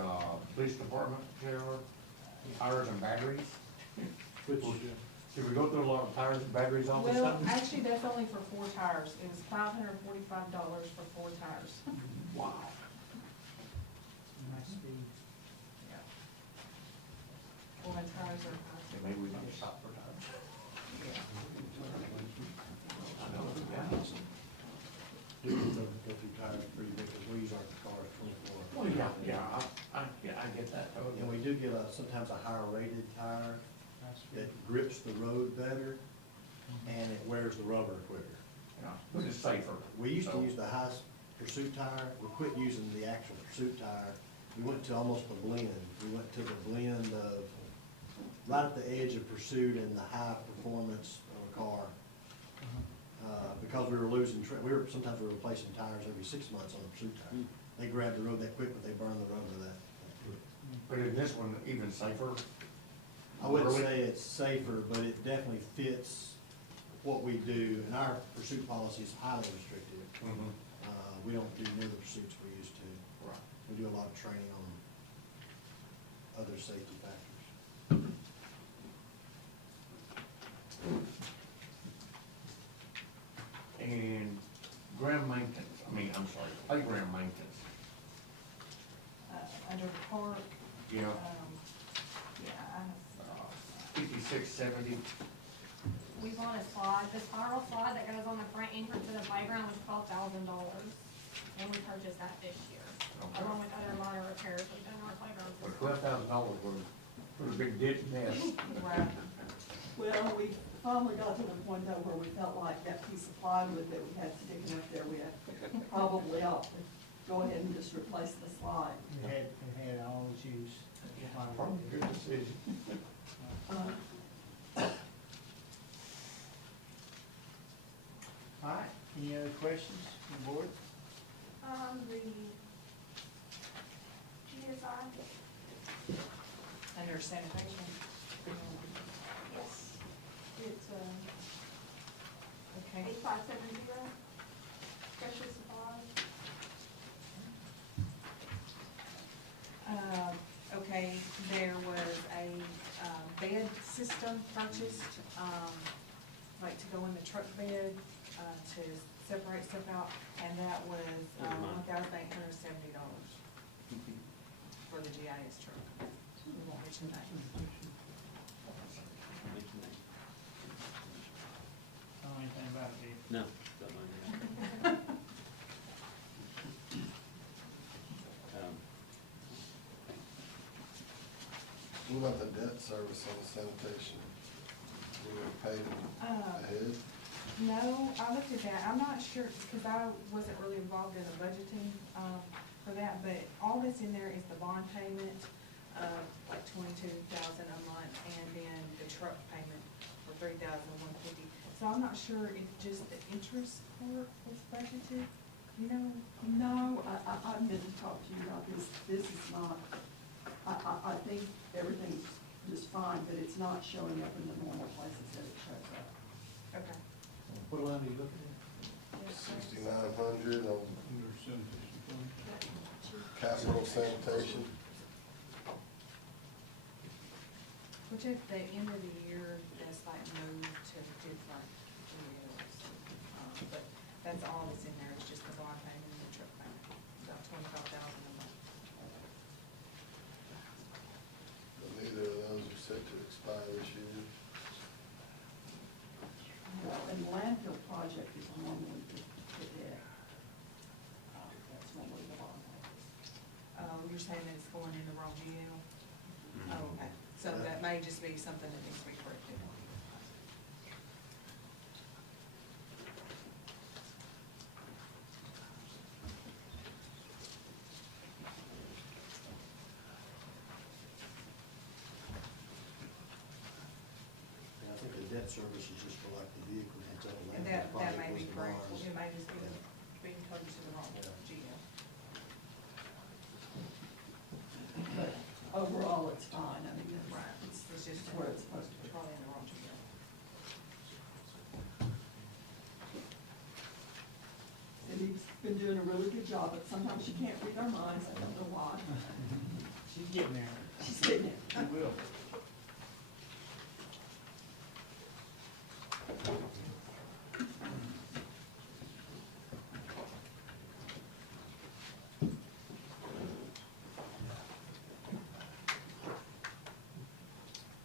police department, Gerald, tires and batteries. Should we go through a lot of tires and batteries all of a Well, sudden? actually, that's only for 4 tires. It was $545 for 4 tires. Wow. Must be, Yeah. Well, and tires are high. Okay, maybe we can stop for tires. Yeah. I know, yeah. Go through tires pretty big, because we use our cars 24. Well, yeah, I get that totally. And we do get sometimes a higher rated tire that's that good. grips the road better, and it wears the rubber quicker. Yeah, but it's safer. We used to So- use the highest pursuit tire, we quit using the actual pursuit tire. We went to almost a blend. We went to the blend of right at the edge of pursuit and the high performance of a car. Because we were losing, sometimes we were replacing tires every 6 months on a pursuit tire. They grab the road that quick, but they burn the rubber that quick. But is this one even safer? I wouldn't Really? say it's safer, but it definitely fits what we do, and our pursuit policy is highly restricted. Mhm. We don't do near the pursuits we used to. Right. We do a lot of training on other safety factors. And ground maintenance, playground maintenance, Under the park, you know, yeah, I 5670, We bought a slide, the spiral slide that goes on the front entrance of the playground was $12,000, and we purchased that this year, Okay. along with other minor repairs we've done on our playground but system. $12,000 was a big ditch mess. right. Well, we finally got to the point though where we felt like that piece of plywood that we had sticking up there, we had probably ought to go ahead and just replace the slide. It had all its use. Probably a good decision. All right, any other questions from the board? The GSI, Under sanitation. yes, It's, Okay. 8570, special supplies. Okay, there was a, bed system purchased, like to go in the truck bed, to separate stuff out, and that was, $1,870 for the GIS truck. We won't mention that. Don't know anything about it, do you? No, don't mind that. What about the debt service on the sanitation? We were paid ahead? No, I looked at that, I'm not sure, because I wasn't really involved in the budgeting, for that, but all that's in there is the bond payment, like $22,000 a month, and then the truck payment for $3,150. So I'm not sure if just the interest part was budgeted, you know? no, I meant to talk to you about this, this is not, I think everything's just fine, but it's not showing up in the normal places that it shows up. Okay. What line are you looking at? 6,900 on Under sanitation fund. capital sanitation. Which at the end of the year, that's like moved to different years. But that's all that's in there, it's just the bond payment and the truck payment, about $25,000 a month. But neither of those are set to expire this year. And the landfill project is normally the debt. That's normally the bond. You're saying that it's going in the wrong GL? Mm-hmm. Oh, okay, so that may just be something that needs to be corrected. And I think the debt service is just for like the vehicle, it's up And that may be correct, it may just be being coded to the wrong Yeah. GL. But overall, it's fine, I mean, It's just where it's supposed to be. probably in the wrong GL. Cindy's been doing a really good job, but sometimes she can't read our minds, I don't know why. She's getting there. She's getting it. You will.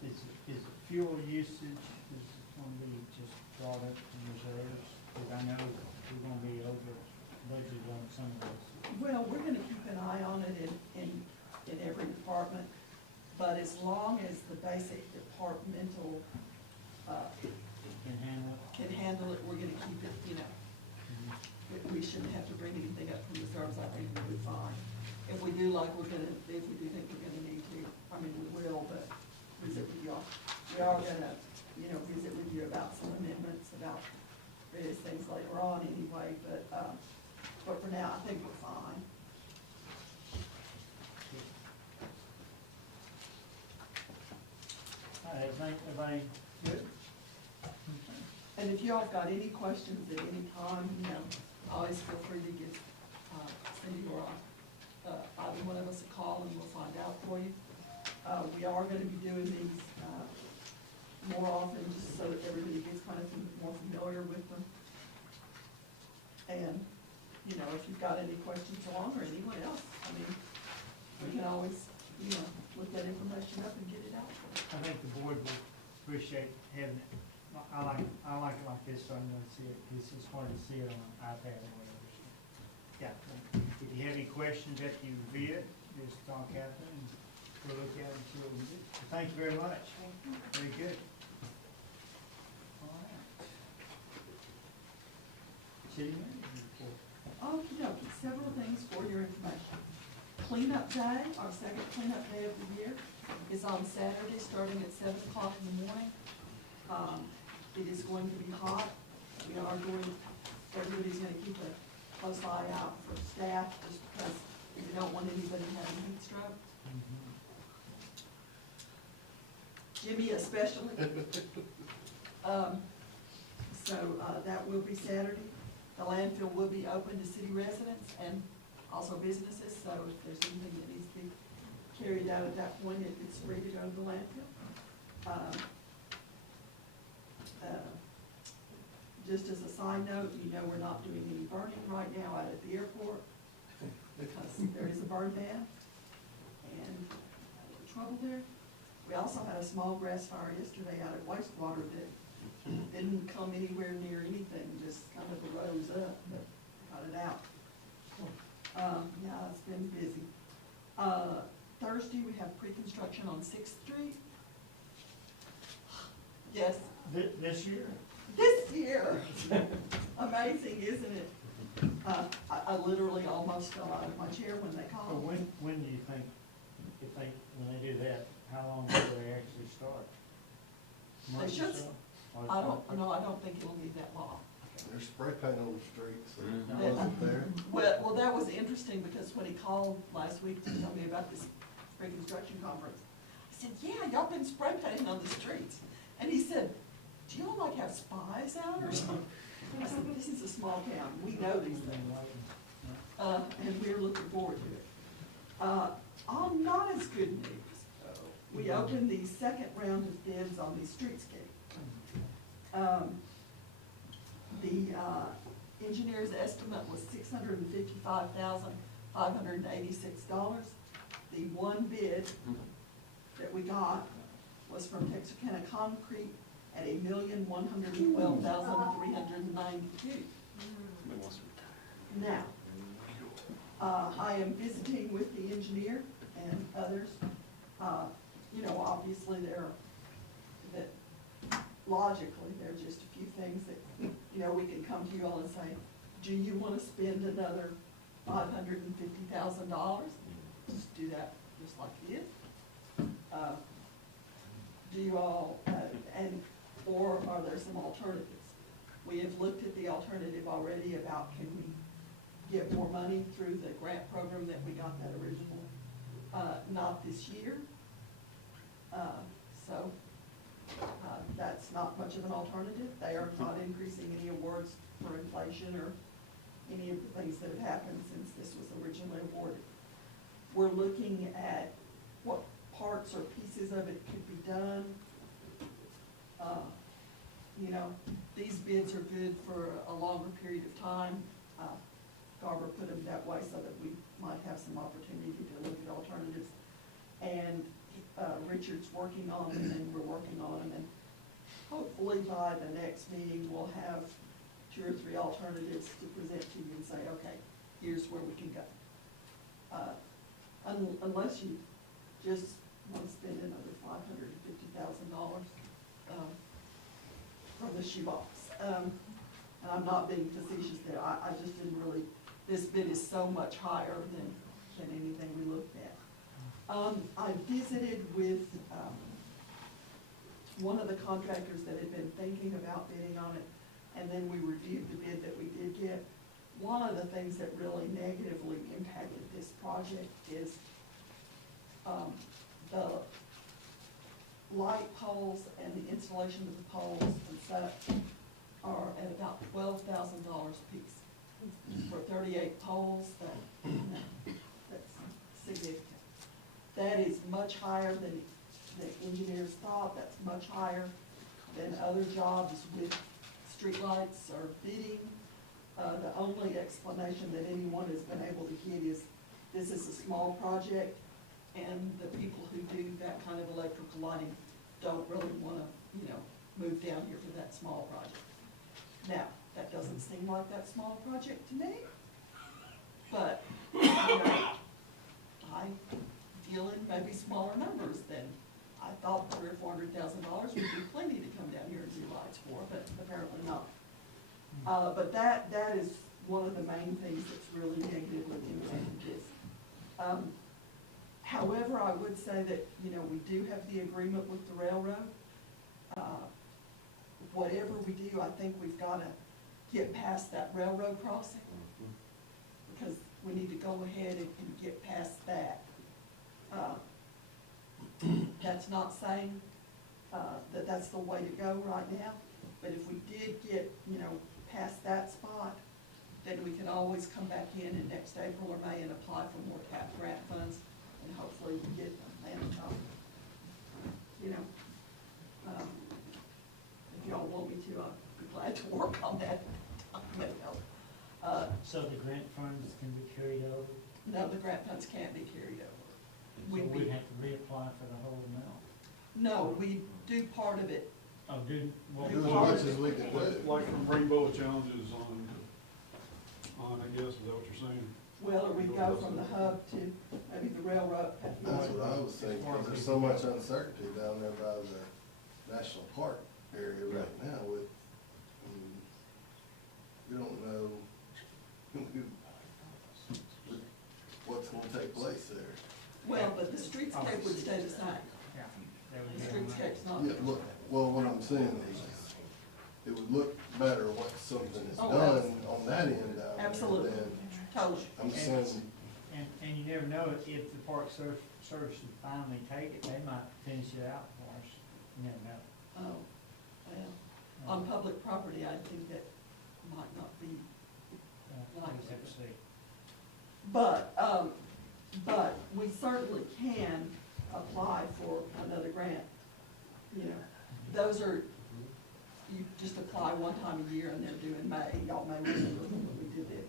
Is fuel usage, is gonna be just brought up in reserves? Because I know we're gonna be over budget on some of this. Well, we're gonna keep an eye on it in every department, but as long as the basic departmental, Can handle it? can handle it, we're gonna keep it, you know. we shouldn't have to bring anything up from reserves, I think we'll be fine. If we do think we're gonna need to, I mean, we will, but visit with y'all. We are gonna, visit with you about some amendments, about various things later on anyway, but for now, I think we're fine. All right, everybody good? And if y'all have got any questions at any time, always feel free to give Cindy or either one of us a call and we'll find out for you. We are gonna be doing these more often, just so that everybody gets kind of more familiar with them. And, if you've got any questions along, or anyone else, I mean, we can always, look that information up and get it out for you. I think the board will appreciate having it. I like it like this, so I'm gonna see it, it's just hard to see it on an iPad or whatever. So, yeah, if you have any questions after you review it, just call Catherine and we'll look at it and see what we do. So thank you very much. Very good. All right. City manager report. Okey-dokey, several things for your information. Cleanup day, our second cleanup day of the year, is on Saturday, starting at 7 o'clock in the morning. It is going to be hot. Everybody's gonna keep a close eye out for staff, just because we don't want anybody having heat stroke. Jimmy especially. That will be Saturday. The landfill will be open to city residents and also businesses, so if there's anything that needs to be carried out at that point, it's free to go to the landfill. Just as a side note, we're not doing any burning right now out at the airport because there is a burn ban and trouble there. We also had a small grass fire yesterday out at wastewater that didn't come anywhere near anything, just kind of arose up, but got it out. It's been busy. Thursday, we have pre-construction on 6th Street. Yes. This year? This year. Amazing, isn't it? I literally almost fell out of my chair when they So called. when do you think, when they do that, how long do they actually start? They Month or should, so? Or I don't think it'll be that long. There's spray paint on the streets, so Mhm. it wasn't there. Well, that was interesting because when he called last week to tell me about this pre-construction conference, I said, yeah, y'all been spray painting on the streets. And he said, do y'all like have spies out or something? I said, this is a small town, we know these things. And we're looking forward to it. On not as good news, we opened the second round of bids on the streetscape. The engineer's estimate was $655,586. The one bid that we got was from Texarkana Concrete at $1,112,392. Now, I am visiting with the engineer and others. Obviously logically, there are just a few things that, we can come to you all and say, do you want to spend another $550,000? Just do that just like it is. Do you all, or are there some alternatives? We have looked at the alternative already about can we get more money through the grant program that we got that original, not this year. That's not much of an alternative. They are not increasing any awards for inflation or any of the things that have happened since this was originally awarded. We're looking at what parts or pieces of it could be done. These bids are good for a longer period of time. Garber put them that way so that we might have some opportunity to look at alternatives. And Richard's working on them and we're working on them, and hopefully by the next meeting, we'll have 2 or 3 alternatives to present to you and say, okay, here's where we can go. Unless you just want to spend another $550,000 from the shoebox. And I'm not being facetious there, I just didn't really, this bid is so much higher than anything we looked at. I visited with, one of the contractors that had been thinking about bidding on it, and then we reviewed the bid that we did get. One of the things that really negatively impacted this project is, the light poles and the installation of the poles and such are at about $12,000 a piece. For 38 poles, that's significant. That is much higher than engineers thought, that's much higher than other jobs with streetlights or bidding. The only explanation that anyone has been able to get is this is a small project, and the people who do that kind of electrical lighting don't really wanna, move down here for that small project. Now, that doesn't seem like that small project to me, but, I deal in maybe smaller numbers than, I thought $300,000 or $400,000 would be plenty to come down here and do lights for, but apparently not. But that is one of the main things that's really negatively impacted this. However, I would say that, we do have the agreement with the railroad. Whatever we do, I think we've gotta get past that railroad crossing, because we need to go ahead and get past that. That's not saying, that that's the way to go right now, but if we did get, past that spot, then we can always come back in next April or May and apply for more cap grant funds, and hopefully we get them landed on. If y'all want me to, I'd be glad to work on that. So the grant funds can be carried over? No, the grant funds can't be carried over. So we'd have to reapply for the whole amount? No, we do part of it. Oh, Do as much as we can do. Like from Rainbow Challenges on, I guess, is that what you're saying? Well, or we go from the hub to maybe the railroad. That's what I was thinking, 'cause there's so much uncertainty down there by the national park area right now with, we don't know what's gonna take place there. Well, but the streetscape would stay the same. Yeah. That would The be all right. streetscape's not. Yeah, look, well, what I'm saying is, it would look better once something is Oh, done on that end out there. Absolutely. than- Totally. I'm saying, And you never know, if the Park Service should finally take it, they might finish it out for us. You never know. Oh, well, on public property, I think that might not be. We'll just have to see. But we certainly can apply for another grant. Those are, you just apply one time a year and they're due in May. Y'all may remember when we did this.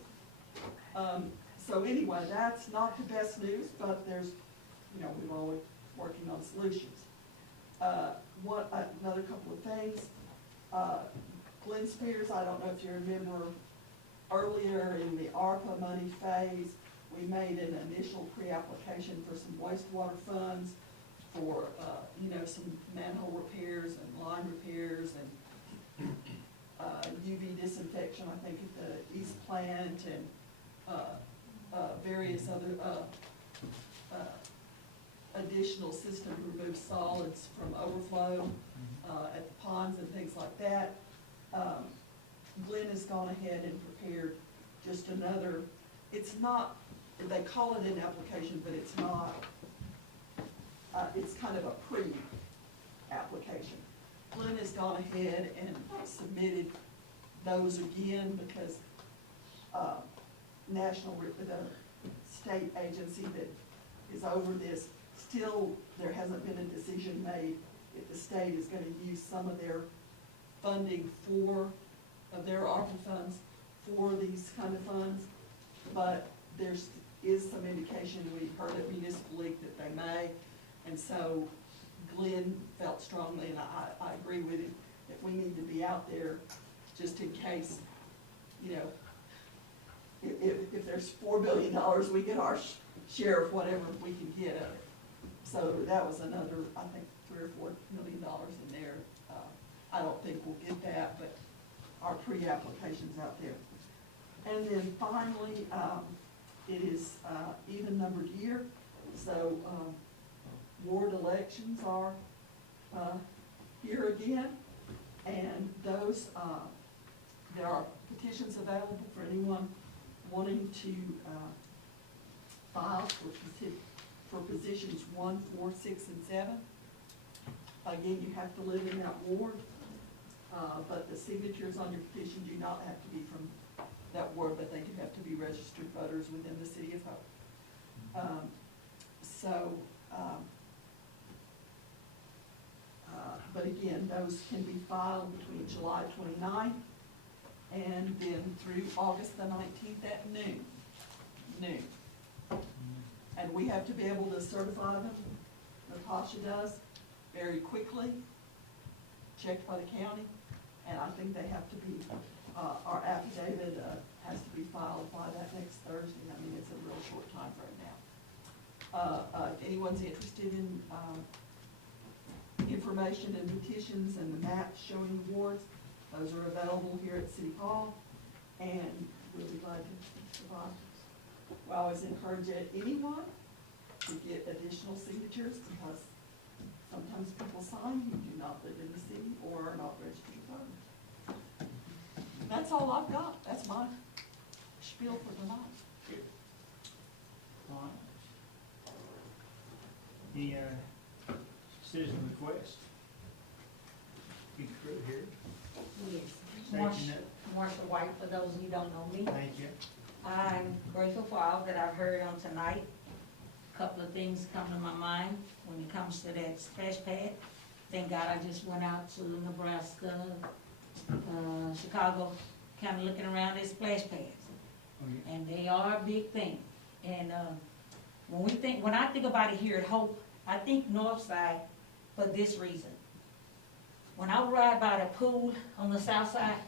So anyway, that's not the best news, but there's, we're always working on solutions. Another couple of things. Glenn Spears, I don't know if you remember, earlier in the ARPA money phase, we made an initial pre-application for some wastewater funds for, some manhole repairs and line repairs and UV disinfection, I think, at the East Plant, and various other additional system to remove solids from overflow at the ponds and things like that. Glenn has gone ahead and prepared just another, it's not, they call it an application, but it's not, it's kind of a pre-application. Glenn has gone ahead and submitted those again because the state agency that is over this, still, there hasn't been a decision made if the state is gonna use some of their funding of their ARPA funds for these kind of funds. But is some indication, we heard at Municipal League that they may, and so Glenn felt strongly, and I agree with him, that we need to be out there just in case, if there's $4 billion, we get our share of whatever we can get of it. So that was another, I think, $3 or $4 million in there. I don't think we'll get that, but our pre-applications out there. And then finally, it is, even numbered year, so, ward elections are, here again. And those, there are petitions available for anyone wanting to, file for positions 1, 4, 6, and 7. Again, you have to live in that ward, but the signatures on your petition do not have to be from that ward, but they do have to be registered voters within the city of Hope. But again, those can be filed between July 29th and then through August the 19th at noon. And we have to be able to certify them, Natasha does, very quickly, checked by the county, and I think they have to be, our affidavit has to be filed by that next Thursday. I mean, it's a real short time frame now. If anyone's interested in information and petitions and the maps showing the wards, those are available here at City Hall, and we'll be glad to provide. We always encourage anyone to get additional signatures, because sometimes people sign who do not live in the city or are not registered voters. That's all I've got. That's my spiel for tonight. All right. The, citizen request. You can prove here. Yes, State your name. Marsha White, for those who don't know me. Thank you. I'm grateful for all that I've heard on tonight. A couple of things come to my mind when it comes to that splash pad. Thank God I just went out to Nebraska, Chicago, kind of looking around at splash pads. Oh, yeah. And they are a big thing. And when I think about it here at Hope, I think North Side for this reason. When I ride by the pool on the south side,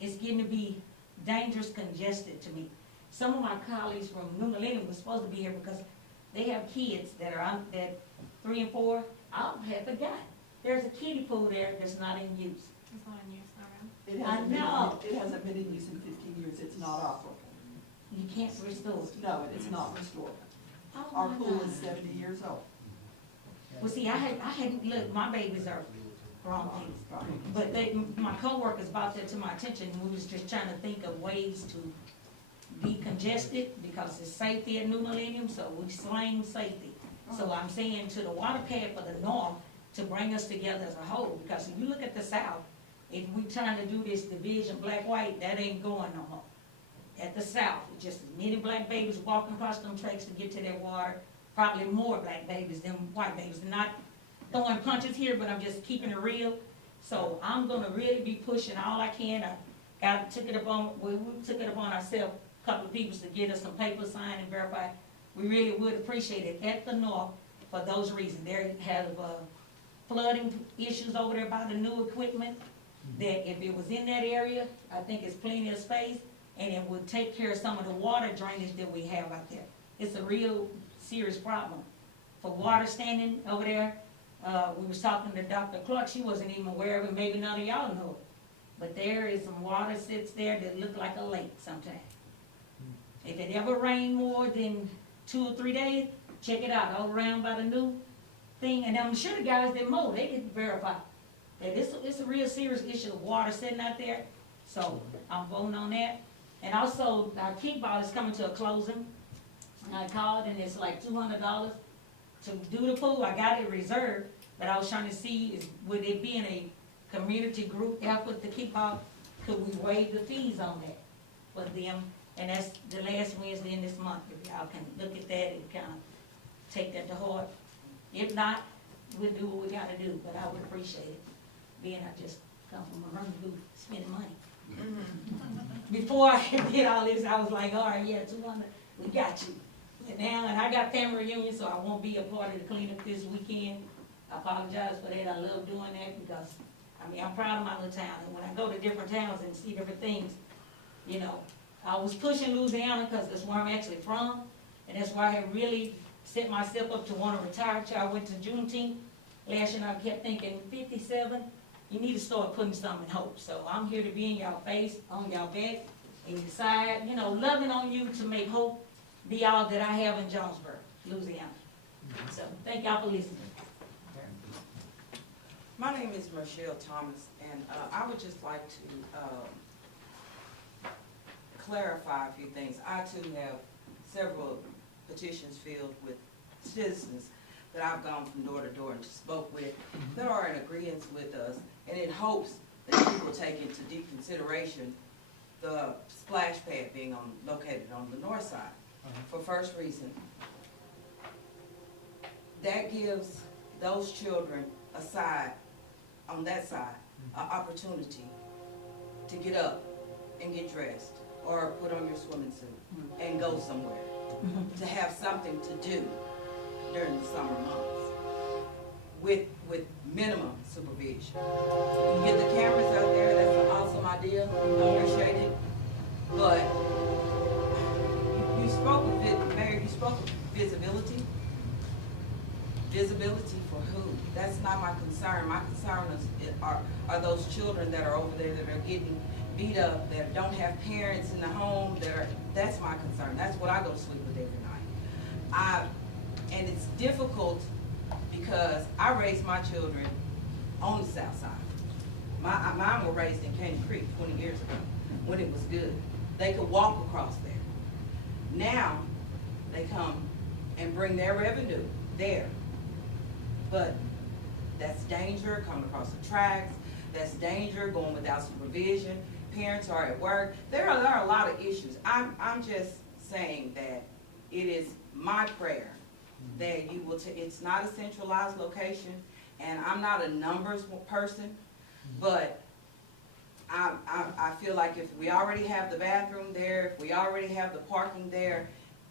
it's getting to be dangerous congested to me. Some of my colleagues from New Millennium were supposed to be here because they have kids that are that 3 and 4. I had forgot. There's a kiddie pool there that's not in use. It's not in use, no, It hasn't been in use in 15 years. It's not operable. You can't restore it. No, it's not restored. Oh Our my pool God. is 70 years old. Well, see, I had, look, my babies are grown kids, but my coworkers brought that to my attention, and we was just trying to think of ways to decongested, because it's safety at New Millennium, so we slang safety. So I'm saying to the water pad for the north, to bring us together as a whole, because if you look at the south, if we trying to do this division black-white, that ain't going no more. At the south, it's just as many black babies walking across them tracks to get to their water, probably more black babies than white babies. They're not throwing punches here, but I'm just keeping it real. So I'm gonna really be pushing all I can. We took it upon ourselves, a couple of people, to get us some paper signed and verified. We really would appreciate it at the north for those reasons. They have flooding issues over there by the new equipment, that if it was in that area, I think it's plenty of space, and it would take care of some of the water drainage that we have out there. It's a real serious problem. For water standing over there, we was talking to Dr. Clark, she wasn't even aware of it, maybe none of y'all know it. But there is some water sits there that look like a lake sometimes. If it ever rained more than 2 or 3 days, check it out, all around by the new thing, and I'm sure the guys that mow, they can verify that it's a real serious issue of water sitting out there. So I'm voting on that. And also, our kickball is coming to a closing. I called, and it's like $200 to do the pool. I got it reserved, but I was trying to see, would it be in a community group effort to kickball? Could we waive the fees on that for them? And that's the last Wednesday in this month. If y'all can look at that and kind of take that to heart. If not, we'll do what we gotta do, but I would appreciate it, being I just come from a run booth spending money. Before I did all this, I was like, all right, yeah, 200, we got you. And now, and I got family reunion, so I won't be a part of the cleanup this weekend. I apologize for that. I love doing that because, I mean, I'm proud of my little town. And when I go to different towns and see different things, you know, I was pushing Louisiana because that's where I'm actually from. And that's why I had really set myself up to want to retire till I went to Juneteenth. Last year I kept thinking 57, you need to start putting some in hope. So I'm here to be in y'all face, on y'all back, and your side, you know, loving on you to make hope be all that I have in Jonesboro, Louisiana. So, thank y'all for listening. My name is Michelle Thomas, and I would just like to clarify a few things. I too have several petitions filled with citizens that I've gone from door to door and spoke with that are in agreement with us, and in hopes that you will take into deep consideration the splash pad being located on the north side. For first reason, that gives those children a side, on that side, an opportunity to get up and get dressed, or put on your swimming suit and go somewhere, to have something to do during the summer months with minimum supervision. You get the cameras out there, that's an awesome idea, I appreciate it, but you spoke of Mayor, you spoke of visibility. Visibility for who? That's not my concern. My concern are those children that are over there that are getting beat up, that don't have parents in the home, that's my concern. That's what I go to sleep with every night. And it's difficult because I raised my children on the south side. Mine were raised in Caney Creek 20 years ago when it was good. They could walk across there. Now, they come and bring their revenue there. But that's danger, coming across the tracks, that's danger, going without supervision, parents are at work. There are a lot of issues. I'm just saying that it is my prayer that you will, it's not a centralized location, and I'm not a numbers person, but I feel like if we already have the bathroom there, if we already have the parking there,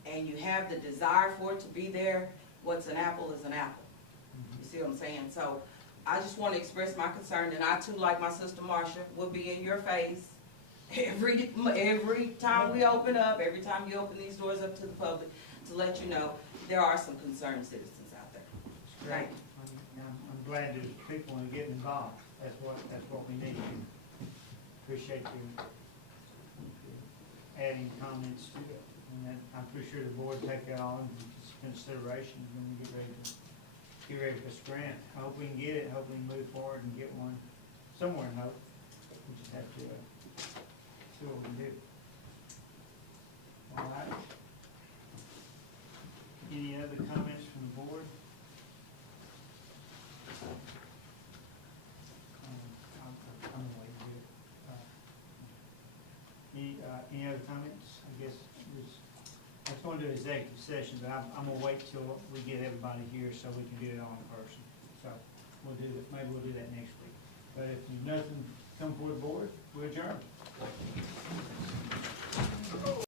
and you have the desire for it to be there, what's an apple is an apple. You see what I'm saying? So I just want to express my concern, and I too, like my sister Marsha, will be in your face every time we open up, every time you open these doors up to the public, to let you know there are some concerned citizens out there. Great. I'm glad there's people who are getting involved. That's what we need. Appreciate you adding comments to it. And then I'm pretty sure the board will take that all into consideration when we get ready for this grant. I hope we can get it, hope we can move forward and get one somewhere in hope. We just have to see what we can do. All right. Any other comments from the board? I'm gonna wait a bit. Any other comments? I guess I was going to do an executive session, but I'm gonna wait till we get everybody here so we can get it on in person. So we'll do that, maybe we'll do that next week. But if nothing come forward, board, we'll adjourn.